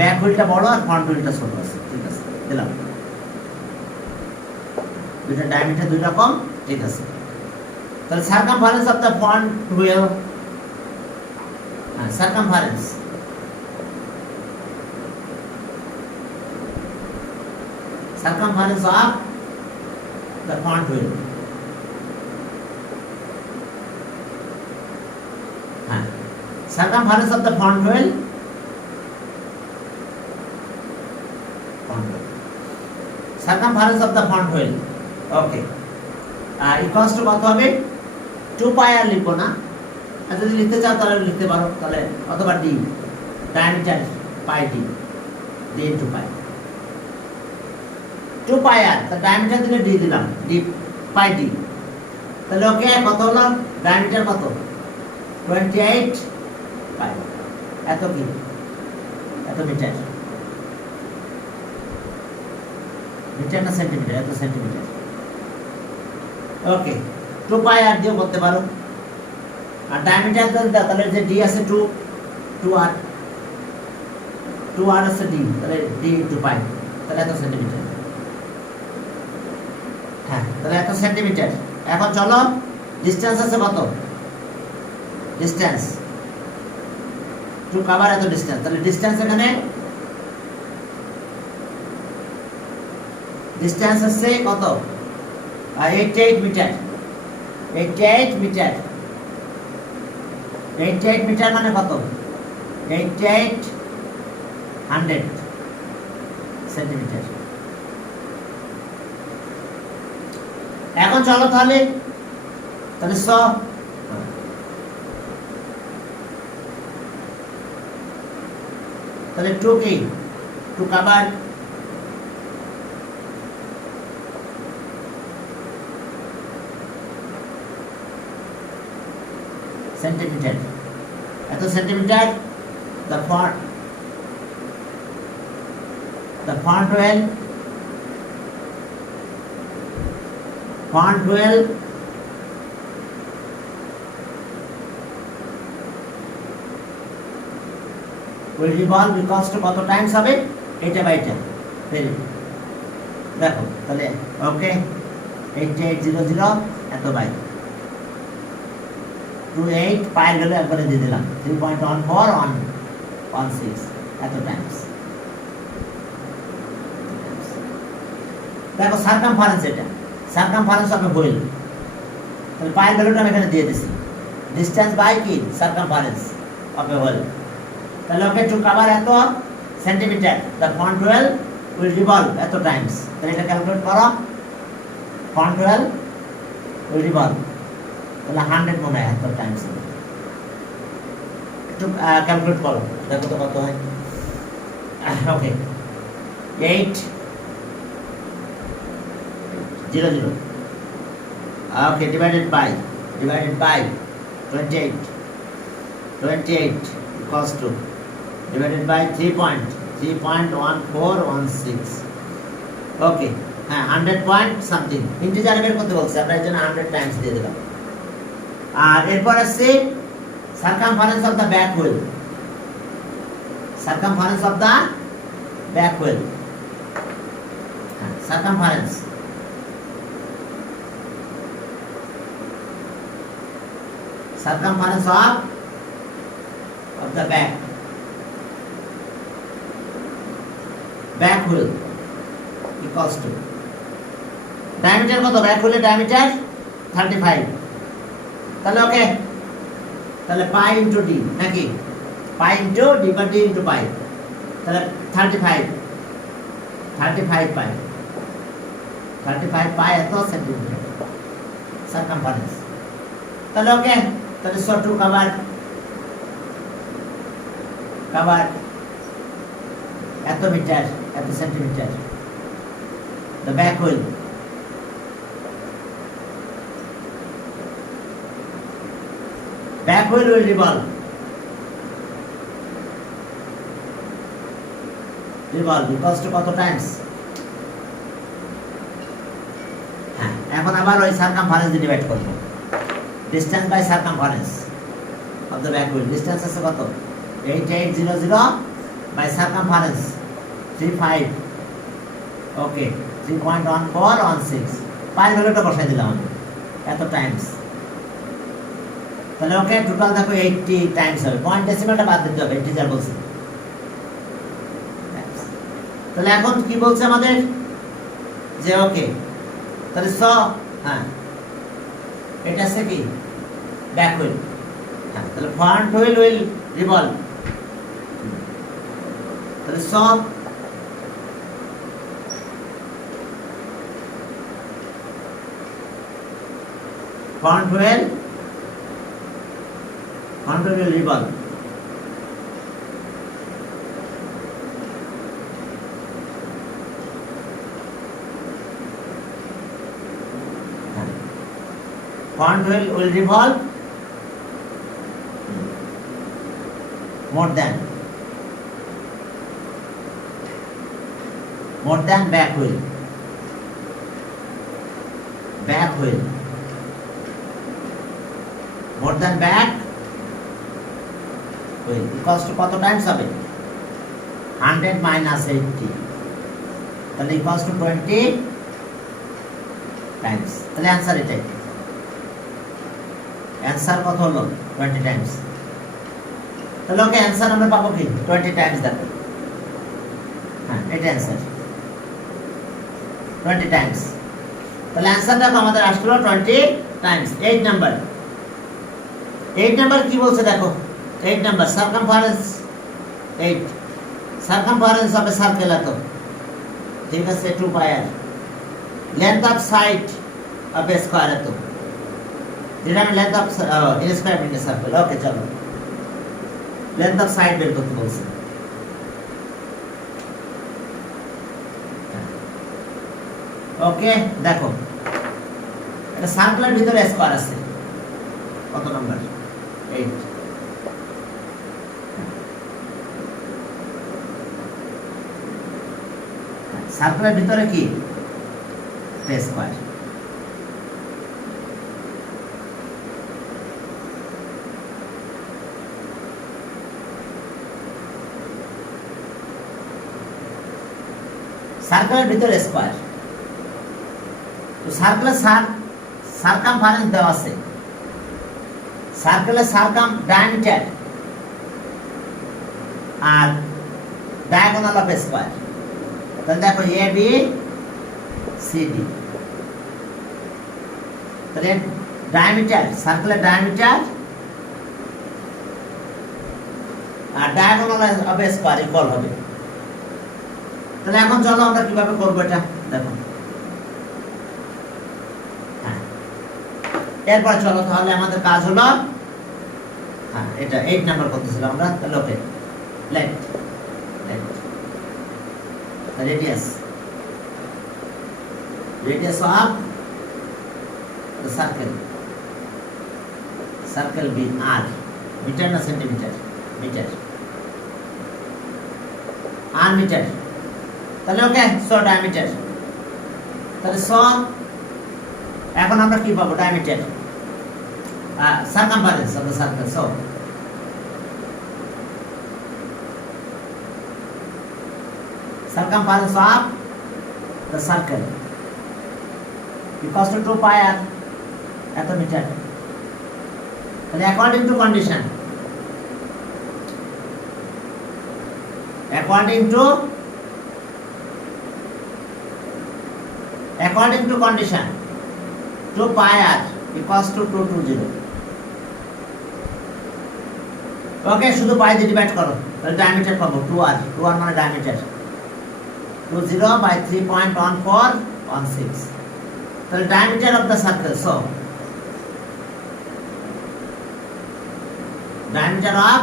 ব্যাক হুইলটা বড় আর ফ্রন্ট হুইলটা ছোট আছে, ঠিক আছে, দিলাম। দুইটা ডায়ামিটার দুই রকম, ঠিক আছে। তাহলে circumference of the front wheel, circumference circumference of the front wheel, circumference of the front wheel, circumference of the front wheel, okay, equals to কত হবে, 2 পাই আর লিখবো না, আর যদি লিখতে চাও তাহলে লিখতে পারো, তাহলে অথবা d ডায়ামিটার পাই d, d into পাই, 2 পাই আর, তার ডায়ামিটার দিলে d দিলাম, d পাই d। তাহলে ওকে কত হলো, ডায়ামিটার কত, 28 পাই, এত কি, এত মিটার, মিটার না সেন্টিমিটার, এত সেন্টিমিটার। ওকে 2 পাই আর দিয়েও করতে পারো, আর ডায়ামিটার যদি দাও তাহলে যে d আছে 2 আর আছে d, তাহলে d into পাই, তাহলে এত সেন্টিমিটার, হ্যাঁ তাহলে এত সেন্টিমিটার। এখন চলো ডিসটেন্স আছে কত, ডিসটেন্স টু কভার এত ডিসটেন্স, তাহলে ডিসটেন্স এখানে ডিসটেন্স আছে কত, 88 মিটার, 88 মিটার, 88 মিটার মানে কত, 88 100 সেন্টিমিটার। এখন চলো তাহলে 100, তাহলে 2 কি, 2 কভার, সেন্টিমিটার, এত centimetre. the front wheel will revolve equals to কত টাইমস হবে, এটা বাই এটা। Very good. দেখো তাহলে ওকে 8800 এত বাই 28 পায়ের গেলে একবারে দিয়ে দিলাম 3.1416 এত টাইমস। দেখো সার্কামফারেন্স, এটা সার্কামফারেন্স হবে হুইল, তাহলে পায়ের ভ্যালুটা আমি এখানে দিয়ে দিছি, ডিসটেন্স বাই কি সার্কামফারেন্স হবে হুইল। তাহলে ওকে টু কভার এত centimetre the font wheel will revolve এত টাইমস। তাহলে এটা ক্যালকুলেট করো, ফন্ট হুইল উইল রিভলভ তাহলে 100 মনে হয় এত টাইমস। একটু ক্যালকুলেট করো, দেখো তো কত হয়। ওকে 800 okay divided by 28 equals to divided by 3.1416 okay হ্যাঁ 100 পয়েন্ট সামথিং ইন্টিজার বের করতে বলছে, আমরা এর জন্য 100 টাইমস দিয়ে দিলাম। আর এরপর আছে circumference of the back wheel, circumference of the back wheel, circumference circumference of the back wheel equals to diameter কত, ব্যাক হুইলের ডায়ামিটার 35, তাহলে ওকে তাহলে পাই ইনটু ডি নাকি পাই ইনটু ডি বা ডি ইনটু পাই, তাহলে 35 pi এত centimetre circumference. তাহলে okay তাহলে সো টু কভার এত মিটার এত centimetre the back wheel will revolve equals to কত টাইমস। হ্যাঁ এখন আবার ওই সার্কামফারেন্স দিয়ে ডিভাইড করব, distance by circumference of the back wheel, distance আছে কত 8800 by circumference 35 okay 3.1416 পায়ের ভ্যালুটা বসাই দিলাম আমি এত টাইমস। তাহলে ওকে টোটাল দেখো 80 টাইমস হবে, পয়েন্ট ডেসিমালটা বাদ দিতে হবে, ইন্টিজার বলছে। তাহলে এখন কি বলছে আমাদের যে ওকে তাহলে স হ্যাঁ এটা আছে কি ব্যাক হুইল, হ্যাঁ তাহলে ফ্রন্ট হুইল উইল রিভলভ, তাহলে সব front wheel will revolve, front wheel will revolve more than back wheel more than back wheel equals to কত টাইমস হবে 100 minus 80 তাহলে equals to 20 টাইমস। তাহলে आंसर এটাই, অ্যানসার কত হলো 20 টাইমস। তাহলে ওকে অ্যানসার আমরা পাবো কি 20 টাইমস দেখো, হ্যাঁ এটা অ্যানসার 20 টাইমস। তাহলে অ্যানসার দেখো আমাদের আসলো 20 টাইমস। 8 নাম্বার কি বলছে দেখো, 8 নাম্বার সার্কামফারেন্স 8 সার্কামফারেন্স হবে সার্কেল এত, ঠিক আছে 2 pi r length of side of a square এত, যেটা length of inscribed in a circle. Okay চলো লেন্থ অফ সাইড বের করতে বলছে। ওকে দেখো এটা সার্কেলের ভিতরে স্কয়ার আছে, কত নাম্বার 8, সার্কেলের ভিতরে কি স্কয়ার। সার্কেলের ভিতরে স্কয়ার, তো সার্কেলের সারকামফারেন্স দেওয়া আছে, সার্কেলের ডায়ামিটার আর ডায়াগোনাল অফ স্কয়ার। তাহলে দেখো এ বি সি ডি, তাহলে ডায়ামিটার, সার্কেলের ডায়ামিটার আর ডায়াগোনাল অফ স্কয়ার ইকুয়াল হবে। তাহলে এখন চলো আমরা কিভাবে করবো এটা দেখো। এরপর চলো তাহলে আমাদের কাজ হলো, হ্যাঁ এটা 8 নাম্বার করতেছিলাম আমরা। তাহলে ওকে, late radius of the circle be r, meter na centimeter, meter, r meter। তাহলে ওকে, সো ডায়ামিটার, তাহলে সো এখন আমরা কি পাবো, diameter circumference of the circle, so circumference of the circle equals to 2 pi r at the meter। And according to condition, according to condition 2 pi r equals to 220। ওকে, শুধু পাই দিয়ে divide করো, তাহলে diameter পাবো 2r, 2r মানে diameter 20 by 3.1416। তাহলে diameter of the circle, so diameter of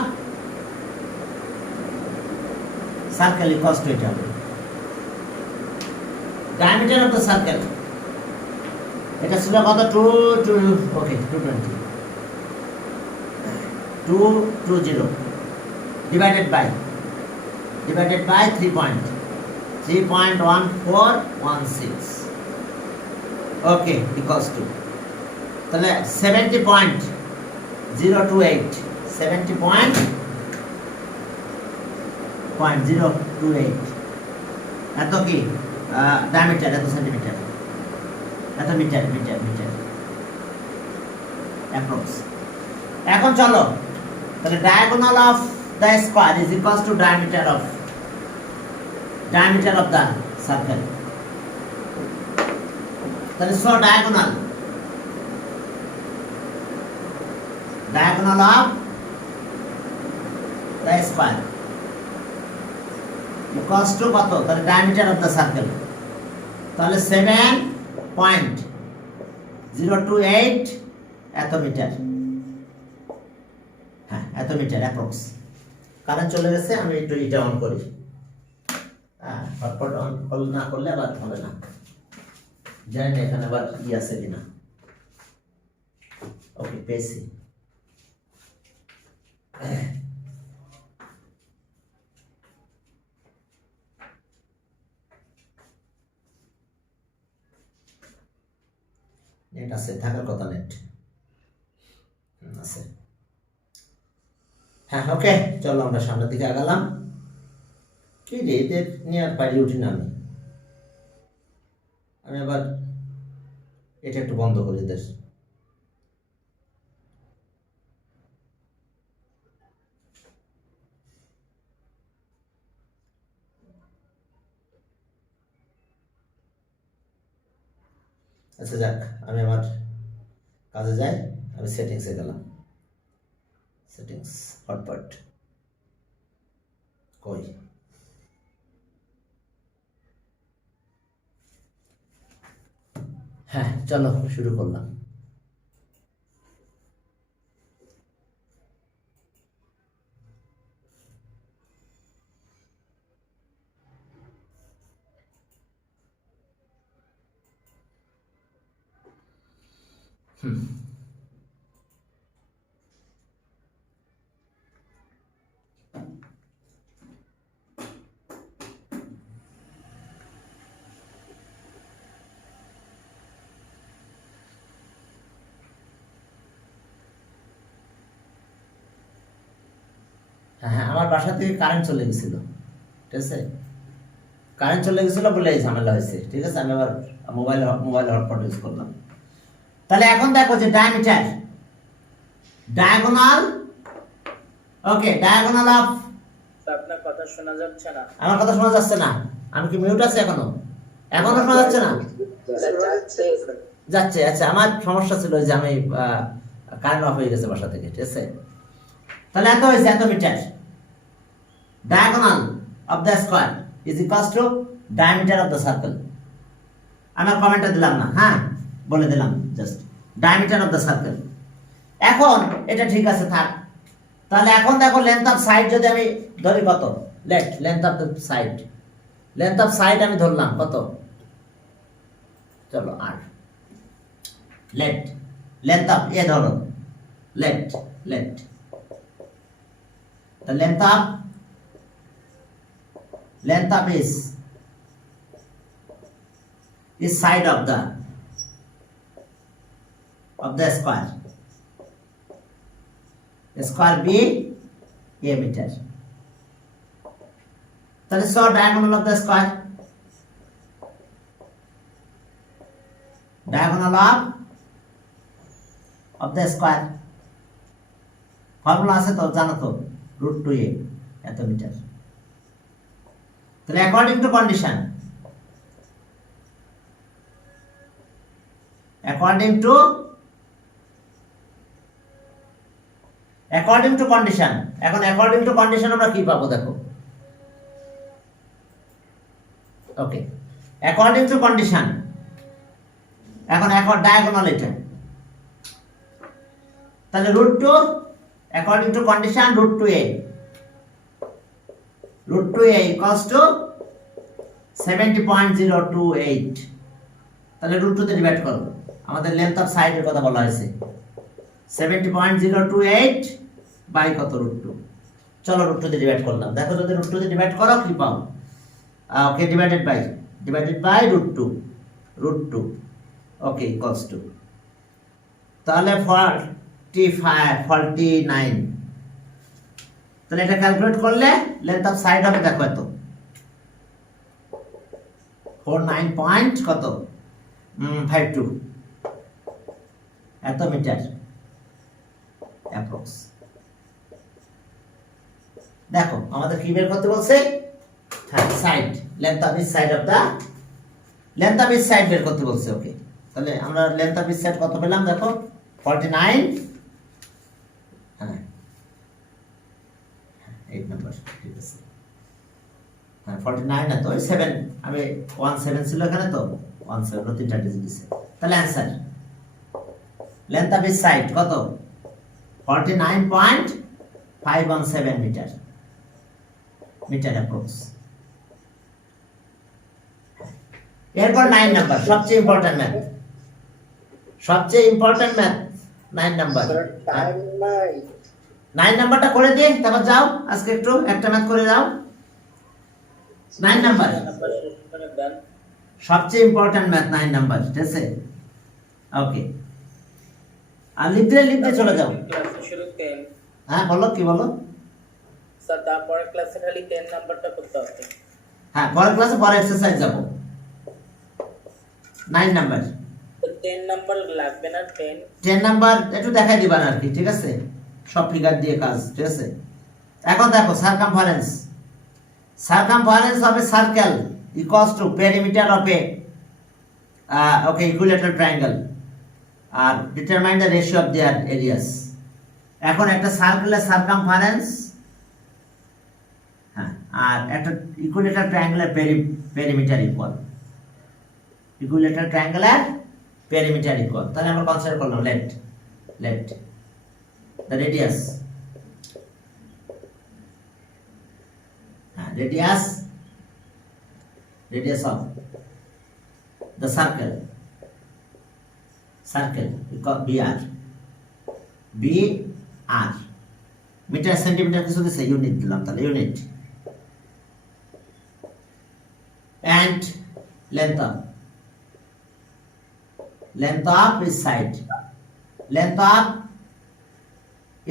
circle equals to এটা হবে diameter of the circle। এটা ছিল কত, 220 divided by 3.1416, okay, equals to তাহলে 70.028, 70.028 এত কি ডায়ামিটার, এত সেন্টিমিটার, এত মিটার অ্যাপ্রক্স। এখন চলো তাহলে diagonal of the square is equals two diameter of the circle। তাহলে so diagonal of the square equals to কত, তাহলে diameter of the circle, তাহলে 7.028 এত মিটার, হ্যাঁ এত মিটার অ্যাপ্রক্স। কারেন্ট চলে গেছে, আমি একটু এটা অন করি, হটপট অন না করলে আবার হবে না, জানি না এখানে আবার ই আছে কিনা। ওকে, পেয়েছি। নেট আছে, থাকার কথা নেট আছে, হ্যাঁ ওকে। চলো আমরা সামনের দিকে আগালাম। কি রে, এদের নিয়ে আর পারি উঠি না আমি আবার এটা একটু বন্ধ করি এদের। আচ্ছা যাক, আমি আমার কাজে যাই, আমি সেটিংসে গেলাম, সেটিংস হটপট কই, হ্যাঁ চলো শুরু করলাম। হ্যাঁ, আমার বাসা থেকে কারেন্ট চলে গেছিল, ঠিক আছে। কারেন্ট চলে গেছিল বলে এই ঝামেলা হয়েছে, ঠিক আছে। আমি আবার মোবাইল হটস্পট ইউজ করলাম। তাহলে এখন দেখো যে diameter, diagonal, okay, diagonal of, আপনার কথা শোনা যাচ্ছে না। আমার কথা শোনা যাচ্ছে না? আমি কি মিউট আছি এখনো? এখনো শোনা যাচ্ছে না? যাচ্ছে, আচ্ছা। আমার সমস্যা ছিল যে আমি কারেন্ট অফ হয়ে গেছে বাসা থেকে, ঠিক আছে। তাহলে এত হয়েছে, এত metre. Diagonal of the square is equals to diameter of the circle. আমার কমেন্টটা দিলাম না, হ্যাঁ, বলে দিলাম just diameter of the circle. এখন এটা ঠিক আছে, থাক। তাহলে এখন দেখো লেন্থ অফ সাইড যদি আমি ধরি কত, length of the side, length of side আমি ধরলাম কত, চলো 8। লেন্থ অফ এ ধরো, late the length of is side of the square be a meter. That is so diagonal of the square, diagonal of the square formula আছে তো, জানো তো, √2a এত মিটার। তাহলে according to condition, according to condition, এখন according to condition আমরা কি পাবো দেখো, ওকে, অ্যাকর্ডিং টু কন্ডিশন। এখন ডায়াগোনাল এটা, তাহলে √2 according to condition √2a equals to 70.028। তাহলে √2 তে ডিভাইড করব, আমাদের লেন্থ অফ সাইডের কথা বলা হয়েছে, 70.028 বাই কত, √2। চলো √2 তে ডিভাইড করলাম, দেখো যদি √2 তে ডিভাইড করো কি পাও, okay, divided by √2, okay, equals to, তাহলে 49। তাহলে এটা ক্যালকুলেট করলে লেন্থ অফ সাইড হবে দেখো এত, 49 পয়েন্ট কত, 52 এত মিটার অ্যাপ্রক্স। দেখো আমাদের কি বের করতে বলছে, হ্যাঁ, side, length of each side বের করতে বলছে, ওকে। তাহলে আমরা লেন্থ অফ ইচ সাইড কত পেলাম দেখো, 49, হ্যাঁ 8 নাম্বার, ঠিক আছে, হ্যাঁ 49 না তো 7, আমি 17 ছিল এখানে তো 17 নো 3টা ডিজিট দিছে। তাহলে answer length of each side কত, 49.517 মিটার অ্যাপ্রক্স। এরপর 9 নাম্বার, সবচেয়ে ইম্পর্টেন্ট ম্যাথ, 9 নাম্বার। 9 নাম্বারটা করে দিয়ে তারপর যাও, আজকে একটু একটা ম্যাথ করে দাও। 9 নাম্বার সবচেয়ে ইম্পর্টেন্ট ম্যাথ, 9 নাম্বার, ঠিক আছে, ওকে। আর লিখতে চলে যাও। ক্লাসে শুরু 10, হ্যাঁ বলো, কি বলো স্যার? তারপরে ক্লাসে খালি 10 নাম্বারটা করতে হবে। হ্যাঁ, পরের ক্লাসে পরে এক্সারসাইজ যাব। 9 নাম্বার, তো 10 নাম্বার লাগবে না? 10 নাম্বার একটু দেখাই দিবা আর কি, ঠিক আছে, সব ফিগার দিয়ে কাজ, ঠিক আছে। এখন দেখো circumference of a circle equals to perimeter of a okay equilateral triangle আর determine the ratio of their areas. এখন একটা সার্কেলের সারকামফারেন্স, হ্যাঁ, আর একটা ইকুইলেটারাল ট্রায়াঙ্গেলের পেরিমিটার ইকুয়াল, ইকুইলেটারাল ট্রায়াঙ্গেলের পেরিমিটার ইকুয়াল। তাহলে আমরা কনসিডার করলাম let the radius of the circle BR metre centimetre কিছু দিছে, ইউনিট দিলাম, তাহলে unit, and length of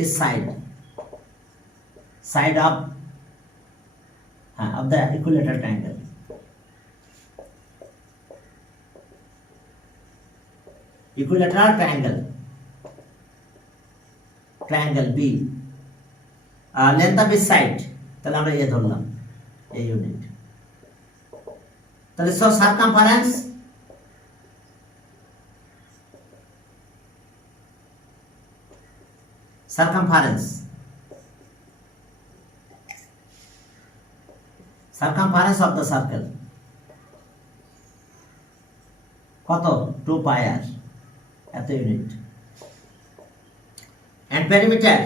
each side, side of the equilateral triangle, equilateral triangle B, length of each side, তাহলে আমরা A ধরলাম, এই ইউনিট। তাহলে so circumference of the circle কত? 2 পাই আর, এত unit. And perimeter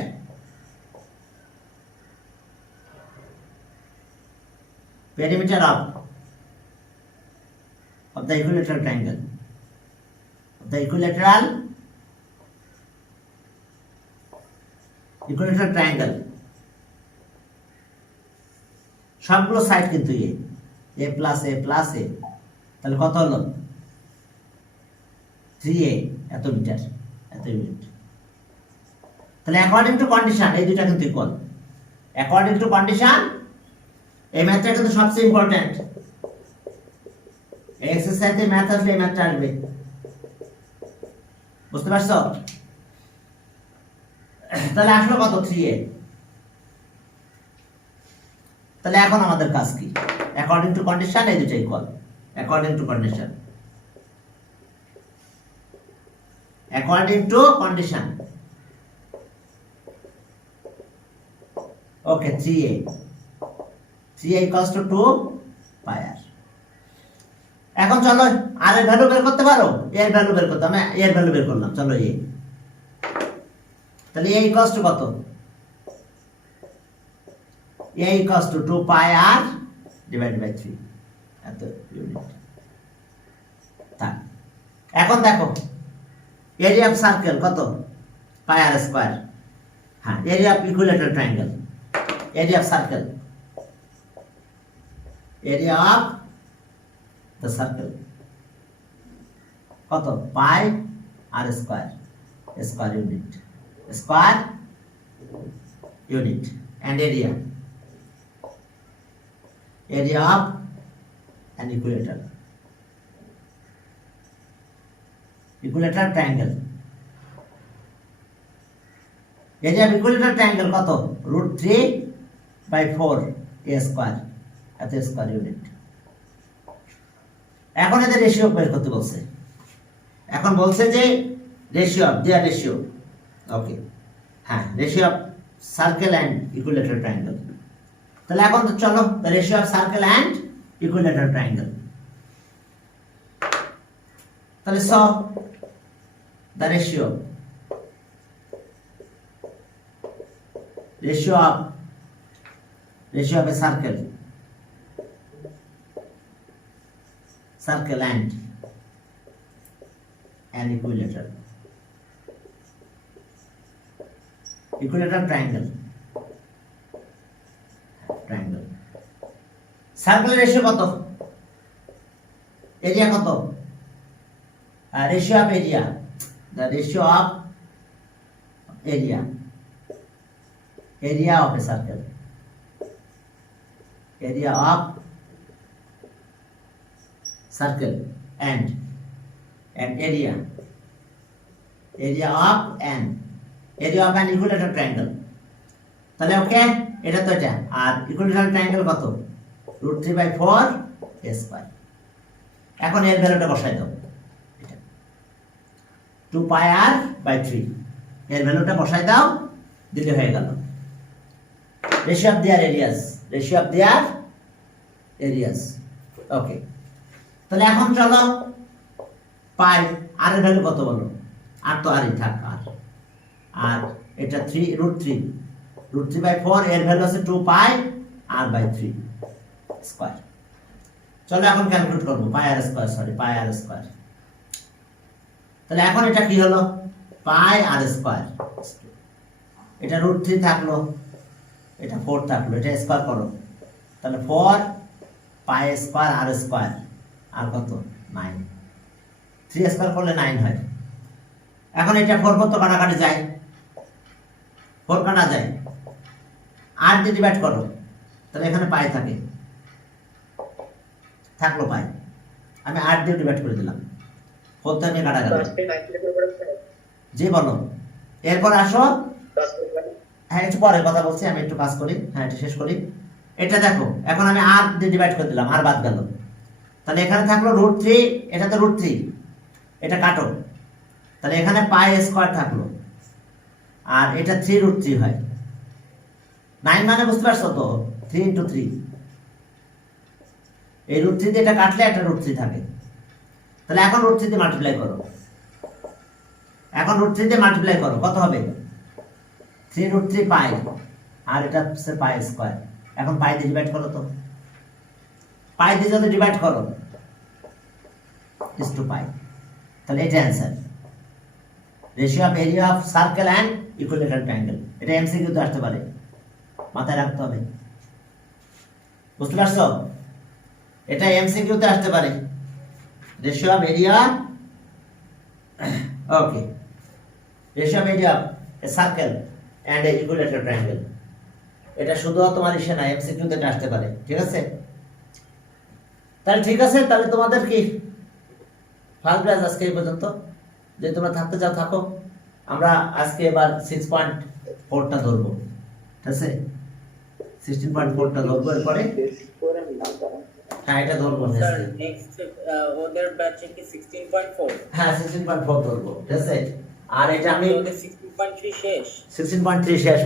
of the equilateral triangle, equilateral triangle, সবগুলো side কিন্তু A plus এ, তাহলে কত হলো? 3a, এত মিটার, এত ইউনিট। তাহলে অ্যাকর্ডিং টু কন্ডিশন এই দুইটা কিন্তু ইকুয়াল। অ্যাকর্ডিং টু কন্ডিশন, এই ম্যাথটা কিন্তু সবচেয়ে ইম্পর্টেন্ট। এই এক্সারসাইজে ম্যাথ আসলে এই ম্যাথটা আসবে, বুঝতে পারছো? তাহলে আসলো কত? 3a। তাহলে এখন আমাদের কাজ কি? অ্যাকর্ডিং টু কন্ডিশন এই দুটো equal. According to condition, okay, 3a equals to 2 pi r। এখন চলো আর এর ভ্যালু বের করতে পারো? এর ভ্যালু বের করতে, আমি এর ভ্যালু বের করলাম, চলো এ। তাহলে a equals to কত? a equals to 2 pi r divided by 3, এত ইউনিট। তাই এখন দেখো এরিয়া অফ সার্কেল কত? Pi r square. হ্যাঁ, area of equilateral triangle, area of circle, area of the circle কত? Pi r square, square unit. And area of an equilateral triangle, area of equilateral triangle কত? √3/4 a square, এত square unit. এখন এদের ratio বের করতে বলছে। এখন বলছে যে ratio of their ratio, okay, হ্যাঁ, ratio of circle and equilateral triangle. তাহলে এখন তো চলো the ratio of circle and equilateral triangle. তাহলে so the ratio of a circle and an equilateral triangle, circle ratio কত? এরিয়া কত? Ratio of area, the ratio of area of a circle, area of circle and area of an equilateral triangle। তাহলে ওকে, এটা তো এটা। আর ইকুইলাটারাল triangle কত? √3/4 a square. এখন এর ভ্যালুটা বসাই দাও, 2 pi r by 3, এর ভ্যালুটা বসাই দাও, দিলে হয়ে গেল রেশিও অফ দেয়ার এরিয়াস। ওকে, তাহলে এখন চলো পাই আর এর ভ্যালু কত বলো? আর তো আরই থাক, আর এটা 3/4, এর ভ্যালু আছে 2 pi r by 3 স্কয়ার। চলো এখন ক্যালকুলেট করবো পাই আর স্কয়ার। তাহলে এখন এটা কি হলো? পাই আর স্কয়ার, এটা √3 থাকলো, এটা 4 থাকলো, এটা স্কয়ার করো, তাহলে 4 পাই স্কয়ার আর স্কয়ার, আর কত? 9। 3 স্কয়ার করলে 9 হয়। এখন এটা 4 তো কাটাকাটি যায়, 4 কাটা যায়, 8 দিয়ে ডিভাইড করো, তাহলে এখানে পাই থাকলো পাই, আমি 8 দিয়ে ডিভাইড করে দিলাম, 4 থেকে কাটা গেল। লাস্টে 90 এর উপরে আছে। জি বলো, এরপর আসো। লাস্টে মানে হ্যাঁ একটু পরে কথা বলছি, আমি একটু কাজ করি, হ্যাঁ এটা শেষ করি। এটা দেখো, এখন আমি আর দিয়ে ডিভাইড করে দিলাম, আর বাদ গেল। তাহলে এখানে থাকলো √3, এটা তো √3, এটা কাটো। তাহলে এখানে পাই স্কয়ার থাকলো, আর এটা 3√3 হয়। 9 মানে বুঝতে পারছো তো, 3 × 3। এই √3 দিয়ে এটা কাটলে একটা √3 থাকে। তাহলে এখন √3 দিয়ে মাল্টিপ্লাই করো, এখন √3 দিয়ে মাল্টিপ্লাই করো, কত হবে? 3√3 পাই, আর এটা হচ্ছে পাই স্কয়ার। এখন পাই দিয়ে ডিভাইড করো তো, পাই দিয়ে যদি ডিভাইড করো is to পাই। তাহলে এটা answer, ratio of area of circle and equilateral triangle. এটা এমসিকিউ তে আসতে পারে, মাথায় রাখতে হবে, বুঝতে পারছো? এটা এমসিকিউ তে আসতে পারে, ratio of area, okay, ratio of area of a circle and a equilateral triangle. এটা শুধু তোমার ইসে না, এমসিকিউ তে আসতে পারে, ঠিক আছে? তাহলে ঠিক আছে, তাহলে তোমাদের কি ফার্স্ট ব্যাচ আজকে এই পর্যন্ত। যে তোমরা থাকতে চাও থাকো, আমরা আজকে এবার 6.4টা ধরবো, ঠিক আছে? 16.4টা ধরবো, এরপরে করে নিলাম কারণ হ্যাঁ এটা ধরবো স্যার আজকে। নেক্সট ওদের ব্যাচে কি 16.4? হ্যাঁ 16.4 ধরবো, ঠিক আছে? আর এটা আমি ওদের 16.3 শেষ। 16.3 শেষ।